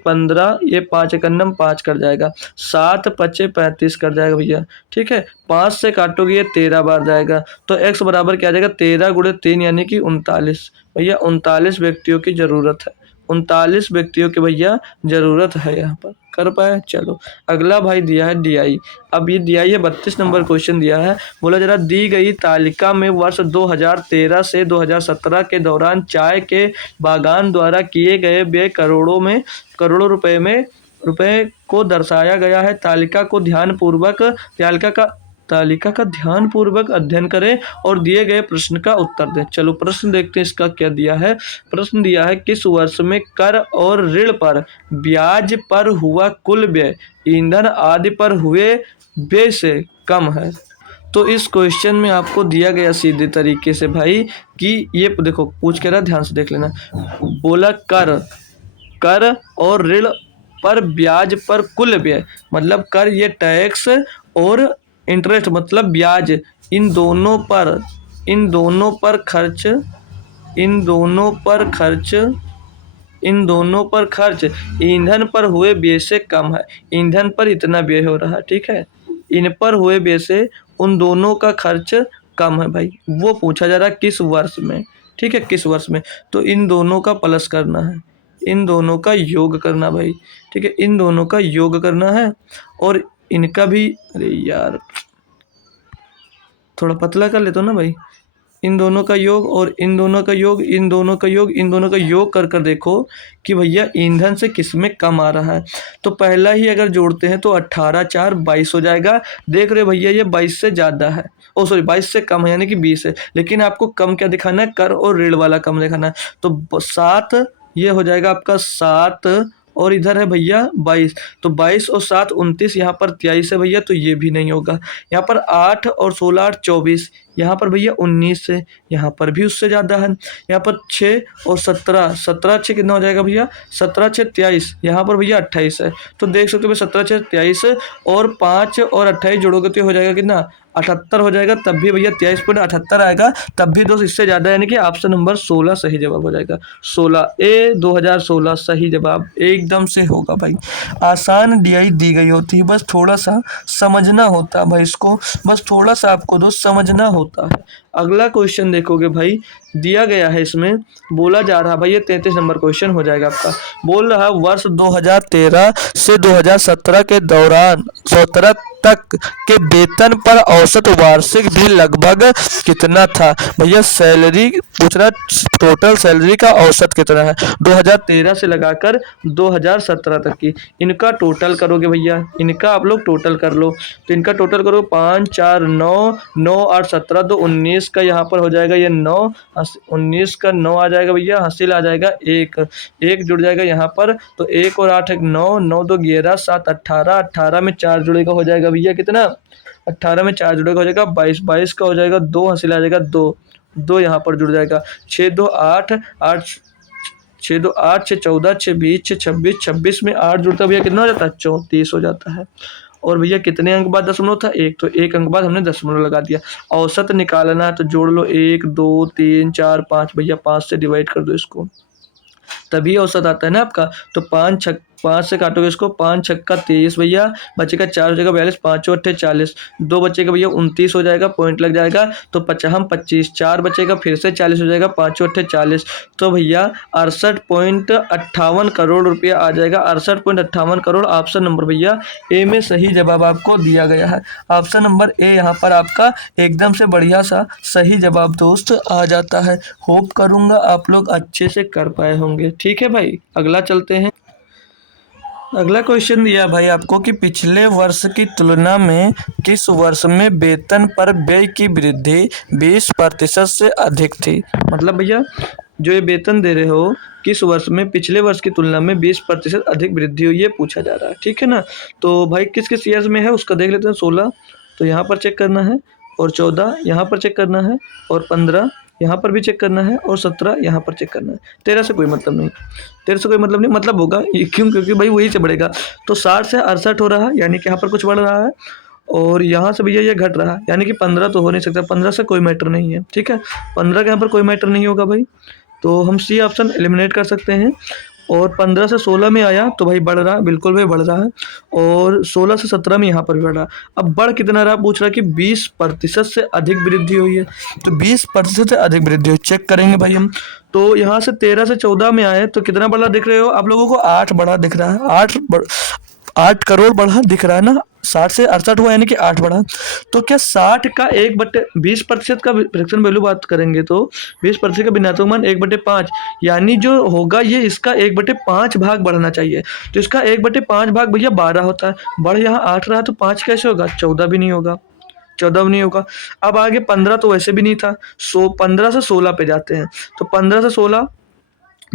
15, ये 5 एकन्नम 5 कर जाएगा, 7 पचे 35 कर जाएगा भैया। ठीक है, 5 से काटोगे ये 13 बार जाएगा, तो x बराबर क्या आ जाएगा? 13 गुणे 3 यानी कि 39। भैया 39 व्यक्तियों की जरूरत है, 39 व्यक्तियों की भैया जरूरत है यहाँ पर। कर पाए? चलो, अगला भाई दिया है DI। अब ये DI है, 32 नंबर क्वेश्चन दिया है। बोला जरा दी गई तालिका में वर्ष 2013 से 2017 के दौरान चाय के बागान द्वारा किए गए व्यय करोड़ों रुपए को दर्शाया गया है। तालिका का ध्यानपूर्वक अध्ययन करें और दिए गए प्रश्न का उत्तर दें। चलो प्रश्न देखते हैं इसका क्या दिया है। प्रश्न दिया है, किस वर्ष में कर और ऋण पर ब्याज पर हुआ कुल व्यय ईंधन आदि पर हुए व्यय से कम है? तो इस क्वेश्चन में आपको दिया गया सीधे तरीके से भाई कि ये देखो पूछ के रहा, ध्यान से देख लेना। बोला कर और ऋण पर ब्याज पर कुल व्यय, मतलब कर ये टैक्स और इंटरेस्ट मतलब ब्याज, इन दोनों पर खर्च ईंधन पर हुए व्यय से कम है। ईंधन पर इतना व्यय हो रहा है, ठीक है, इन पर हुए व्यय से उन दोनों का खर्च कम है भाई। वो पूछा जा रहा है किस वर्ष में, ठीक है, किस वर्ष में, तो इन दोनों का प्लस करना है, इन दोनों का योग करना भाई। ठीक है, इन दोनों का योग करना है, और इनका भी, अरे यार थोड़ा पतला कर लेते हो ना भाई। इन दोनों का योग और इन दोनों का योग, इन दोनों का योग, इन दोनों का योग कर कर देखो कि भैया ईंधन से किसमें कम आ रहा है। तो पहला ही अगर जोड़ते हैं तो 18 4 22 हो जाएगा। देख रहे हो भैया ये 22 से ज़्यादा है, ओ सॉरी 22 से कम है यानी कि 20 है, लेकिन आपको कम क्या दिखाना है, कर और ऋण वाला कम दिखाना है। तो 7 ये हो जाएगा आपका 7 और इधर है भैया 22, तो 22 और 7 29, यहाँ पर 23 है भैया, तो ये भी नहीं होगा। यहाँ पर 8 और 16 8 24, यहाँ पर भैया 19 है, यहाँ पर भी उससे ज़्यादा है। यहाँ पर 6 और 17, 17 6 कितना हो जाएगा भैया, 17 6 23, यहाँ पर भैया 28 है। तो देख सकते हो भाई 17 6 23 और 5 और 28 जोड़ोगे तो हो जाएगा कितना, 78 हो जाएगा। तब भी भैया 23.78 आएगा, तब भी दोस्त इससे ज़्यादा, यानी कि ऑप्शन नंबर 16 सही जवाब हो जाएगा। 16 ए 2016 सही जवाब एकदम से होगा भाई। आसान डीआई दी गई होती है, बस थोड़ा सा समझना होता है भाई इसको, बस थोड़ा सा आपको दोस्त समझना होता है। अगला क्वेश्चन देखोगे भाई, दिया गया है इसमें, बोला जा रहा है भाई, ये 33 नंबर क्वेश्चन हो जाएगा आपका। बोल रहा है वर्ष 2013 से 2017 के दौरान 17 तक के वेतन पर औसत वार्षिक भी लगभग कितना था। भैया सैलरी पूछ रहा, टोटल सैलरी का औसत कितना है 2013 से लगाकर 2017 तक की। इनका टोटल करोगे भैया, इनका आप लोग टोटल कर लो, तो इनका टोटल करो 5 4 9 9 8 17 तो 19 का यहाँ पर हो जाएगा ये 9, 19 का 9 आ जाएगा भैया, हासिल आ जाएगा 1 1 जुड़ जाएगा यहाँ पर, तो 1 और 8 1 9 9 2 11 7 18, 18 में 4 जुड़ेगा हो जाएगा भैया कितना, 18 में 4 जुड़ेगा हो जाएगा 22, 22 का हो जाएगा 2, हासिल आ जाएगा 2 2 यहाँ पर जुड़ जाएगा, 6 2 8 8 6 2 8 6 14 6 20 6 26, 26 में 8 जुड़ता है भैया कितना हो जाता है, 34 हो जाता है। और भैया कितने अंक बाद दशमलव था, एक, तो एक अंक बाद हमने दशमलव लगा दिया। औसत निकालना है तो जोड़ लो 1 2 3 4 5, भैया 5 से डिवाइड कर दो इसको, तभी औसत आता है ना आपका। तो 5 से काटोगे इसको, 5 छक्का 23 भैया, बचेगा 4 हो जाएगा 42, 5 अट्ठे 40, 2 बचेगा भैया 29 हो जाएगा, पॉइंट लग जाएगा, तो 25, 4 बचेगा फिर से 40 हो जाएगा, 5 अट्ठे 40, तो भैया 68.58 करोड़ रुपया आ जाएगा। 68.58 करोड़ ऑप्शन नंबर भैया ए में सही जवाब आपको दिया गया है। ऑप्शन नंबर ए यहाँ पर आपका एकदम से बढ़िया सा सही जवाब दोस्त आ जाता है। होप करूँगा आप लोग अच्छे से कर पाए होंगे। ठीक है भाई, अगला चलते हैं। अगला क्वेश्चन दिया भाई आपको कि पिछले वर्ष की तुलना में किस वर्ष में वेतन पर व्यय की वृद्धि 20% से अधिक थी। मतलब भैया जो ये वेतन दे रहे हो किस वर्ष में पिछले वर्ष की तुलना में 20% अधिक वृद्धि हुई, ये पूछा जा रहा है। ठीक है ना, तो भाई किस किस ईयर्स में है उसका देख लेते हैं। 16 तो यहाँ पर चेक करना है, और 14 यहाँ पर चेक करना है, और 15 यहाँ पर भी चेक करना है, और 17 यहाँ पर चेक करना है। 13 से कोई मतलब नहीं, 13 से कोई मतलब नहीं, मतलब होगा ये क्यों, क्योंकि भाई वही से बढ़ेगा। तो 60 से 68 हो रहा है, यानी कि यहाँ पर कुछ बढ़ रहा है, और यहाँ से भैया ये घट रहा है, यानी कि 15 तो हो नहीं सकता, 15 से कोई मैटर नहीं है। ठीक है, 15 के यहाँ पर कोई मैटर नहीं होगा भाई, तो हम सी ऑप्शन एलिमिनेट कर सकते हैं। और 15 से 16 में आया तो भाई बढ़ रहा है, बिल्कुल भाई बढ़ रहा है, और 16 से 17 में यहाँ पर भी बढ़ रहा है। अब बढ़ कितना रहा पूछ रहा है कि 20% से अधिक वृद्धि हुई है, तो 20% से अधिक वृद्धि हुई, चेक करेंगे भाई हम। तो यहाँ से 13 से 14 में आए तो कितना बढ़ा दिख रहे हो आप लोगों को, 8 बढ़ा दिख रहा है, 8 करोड़ बढ़ा दिख रहा है ना। 60 से 68 हुआ यानी कि 8 बढ़ा। तो क्या 60 का 1/20% का फ्रैक्शन वैल्यू बात करेंगे तो 20% का भिन्नात्मक मान 1/5, यानी जो होगा ये इसका 1/5 भाग बढ़ना चाहिए। तो इसका 1/5 भाग भैया 12 होता है, बढ़ यहाँ 8 रहा तो 5 कैसे होगा, 14 भी नहीं होगा, 14 भी नहीं होगा। अब आगे 15 तो वैसे भी नहीं था, 15 से 16 पे जाते हैं, तो 15 से 16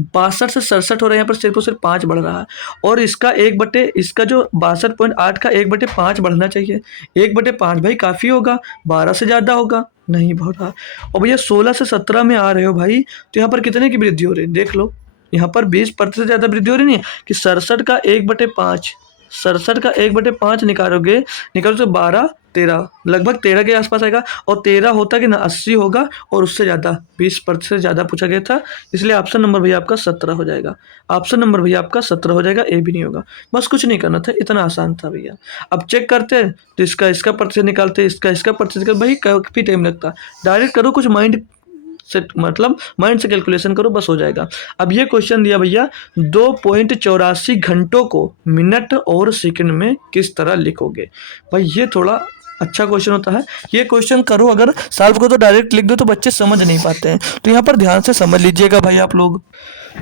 62 से 67 हो रहा है, यहाँ पर सिर्फ और सिर्फ 5 बढ़ रहा है, और इसका इसका जो 62.8 का 1/5 बढ़ना चाहिए। 1/5 भाई काफ़ी होगा, 12 से ज़्यादा होगा, नहीं बढ़ रहा। और भैया 16 से 17 में आ रहे हो भाई, तो यहाँ पर कितने की वृद्धि हो रही है देख लो, यहाँ पर 20% ज़्यादा वृद्धि हो रही नहीं है कि 67 का 1/5, 67 का 1/5 निकालोगे तो 12 13, लगभग 13 के आसपास आएगा, और 13 होता कि ना 80 होगा, और उससे ज़्यादा 20% से ज़्यादा पूछा गया था, इसलिए ऑप्शन नंबर भैया आपका 17 हो जाएगा। ऑप्शन नंबर भैया आपका 17 हो जाएगा, ए भी नहीं होगा। बस कुछ नहीं करना था, इतना आसान था भैया। अब चेक करते हैं तो इसका प्रतिशत निकालते, इसका प्रतिशत निकाल, भाई काफ़ी टाइम लगता, डायरेक्ट करो, कुछ माइंड से मतलब माइंड से कैलकुलेशन करो, बस हो जाएगा। अब ये क्वेश्चन दिया भैया 2.84 घंटों को मिनट और सेकंड में किस तरह लिखोगे। भाई ये थोड़ा अच्छा क्वेश्चन होता है। ये क्वेश्चन करो, अगर सॉल्व को तो डायरेक्ट लिख दो तो बच्चे समझ नहीं पाते हैं, तो यहाँ पर ध्यान से समझ लीजिएगा भाई आप लोग।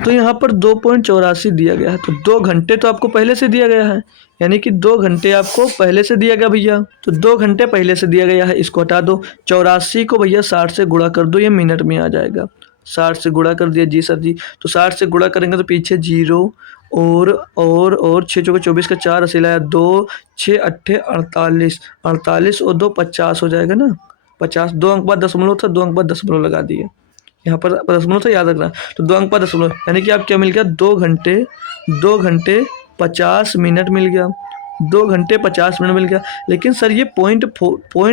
तो यहाँ पर 2.84 दिया गया है, तो 2 घंटे तो आपको पहले से दिया गया है, यानी कि 2 घंटे आपको पहले से दिया गया भैया, तो 2 घंटे पहले से दिया गया है, इसको हटा दो। 84 को भैया 60 से गुणा कर दो, ये मिनट में आ जाएगा। 60 से गुणा कर दिया जी सर जी, तो 60 से गुणा करेंगे तो पीछे जीरो और 6 चौके 24 का 4 अस्सी लाया 2 6 अट्ठे 48, 48 और 2 50 हो जाएगा ना। 50, 2 अंक बाद दशमलव था, 2 अंक बाद दशमलव लगा दिए, यहाँ पर दशमलव था, याद रखना। तो 2 अंक बाद दशमलव, यानी कि आप क्या मिल गया, 2 घंटे 50 मिनट मिल गया, 2 घंटे 50 मिनट मिल गया। लेकिन सर ये पॉइंट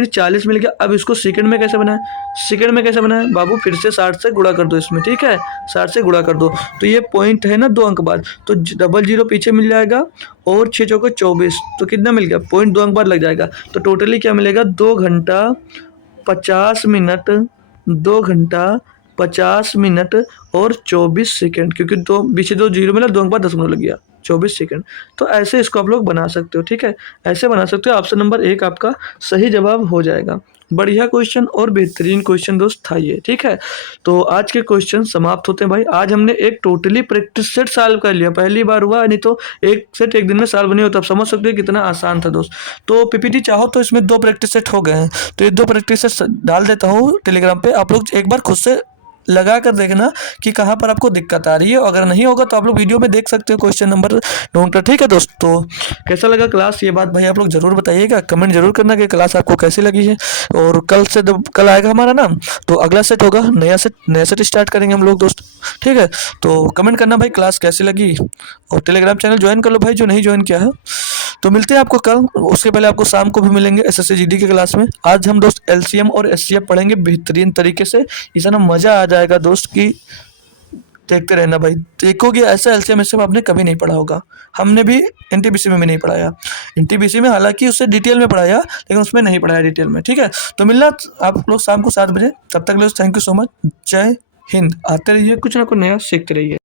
40 मिल गया, अब इसको सेकंड में कैसे बनाए, सेकंड में कैसे बनाए बाबू, फिर से 60 से गुणा कर दो इसमें, ठीक है, 60 से गुणा कर दो। तो ये पॉइंट है ना 2 अंक बाद, तो डबल जीरो पीछे मिल जाएगा, और 6 चौके 24, तो कितना मिल गया, पॉइंट 2 अंक बाद लग जाएगा। तो टोटली क्या मिलेगा, 2 घंटा 50 मिनट, 2 घंटा 50 मिनट और 24 सेकंड, क्योंकि दो पीछे 2 जीरो मिला, 2 अंक बाद दशमलव लग गया, 24 सेकंड। तो ऐसे इसको आप लोग बना सकते हो, ठीक है, ऐसे बना सकते हो। ऑप्शन नंबर 1 आपका सही जवाब हो जाएगा। बढ़िया क्वेश्चन और बेहतरीन क्वेश्चन दोस्त था ये, ठीक है। तो आज के क्वेश्चन समाप्त होते हैं भाई। आज हमने एक टोटली प्रैक्टिस सेट सॉल्व कर लिया, पहली बार हुआ, नहीं तो एक सेट एक दिन में सॉल्व नहीं होता। आप समझ सकते हैं कितना आसान था दोस्त। तो पीपीटी चाहो तो इसमें 2 प्रैक्टिस सेट हो गए हैं, तो ये 2 प्रैक्टिस सेट डाल देता हूँ टेलीग्राम पे, आप लोग एक बार खुद से लगा कर देखना कि कहाँ पर आपको दिक्कत आ रही है। अगर नहीं होगा तो आप लोग वीडियो में देख सकते हो क्वेश्चन नंबर ढूंढ कर, ठीक है दोस्त। तो कैसा लगा क्लास, ये बात भाई आप लोग जरूर बताइएगा, कमेंट जरूर करना कि क्लास आपको कैसी लगी है। और कल आएगा हमारा ना, तो अगला सेट होगा, नया सेट स्टार्ट करेंगे हम लोग दोस्त, ठीक है। तो कमेंट करना भाई क्लास कैसी लगी, और टेलीग्राम चैनल ज्वाइन कर लो भाई जो नहीं ज्वाइन किया है। तो मिलते हैं आपको कल, उसके पहले आपको शाम को भी मिलेंगे एसएससी जीडी के क्लास में। आज हम दोस्त एलसीएम और एचसीएफ पढ़ेंगे बेहतरीन तरीके से, इसे ना मज़ा आ जाएगा दोस्त की, देखते रहना भाई। देखोगे ऐसा एलसीएम एचसीएफ आपने कभी नहीं पढ़ा होगा, हमने भी एनटीपीसी में भी नहीं पढ़ाया। एनटीपीसी में हालांकि उससे डिटेल में पढ़ाया, लेकिन उसमें नहीं पढ़ाया डिटेल में, ठीक है। तो मिलना आप लोग शाम को 7 बजे, तब तक लोग थैंक यू सो मच, जय हिंद। आते रहिए, कुछ ना कुछ नया सीखते रहिए।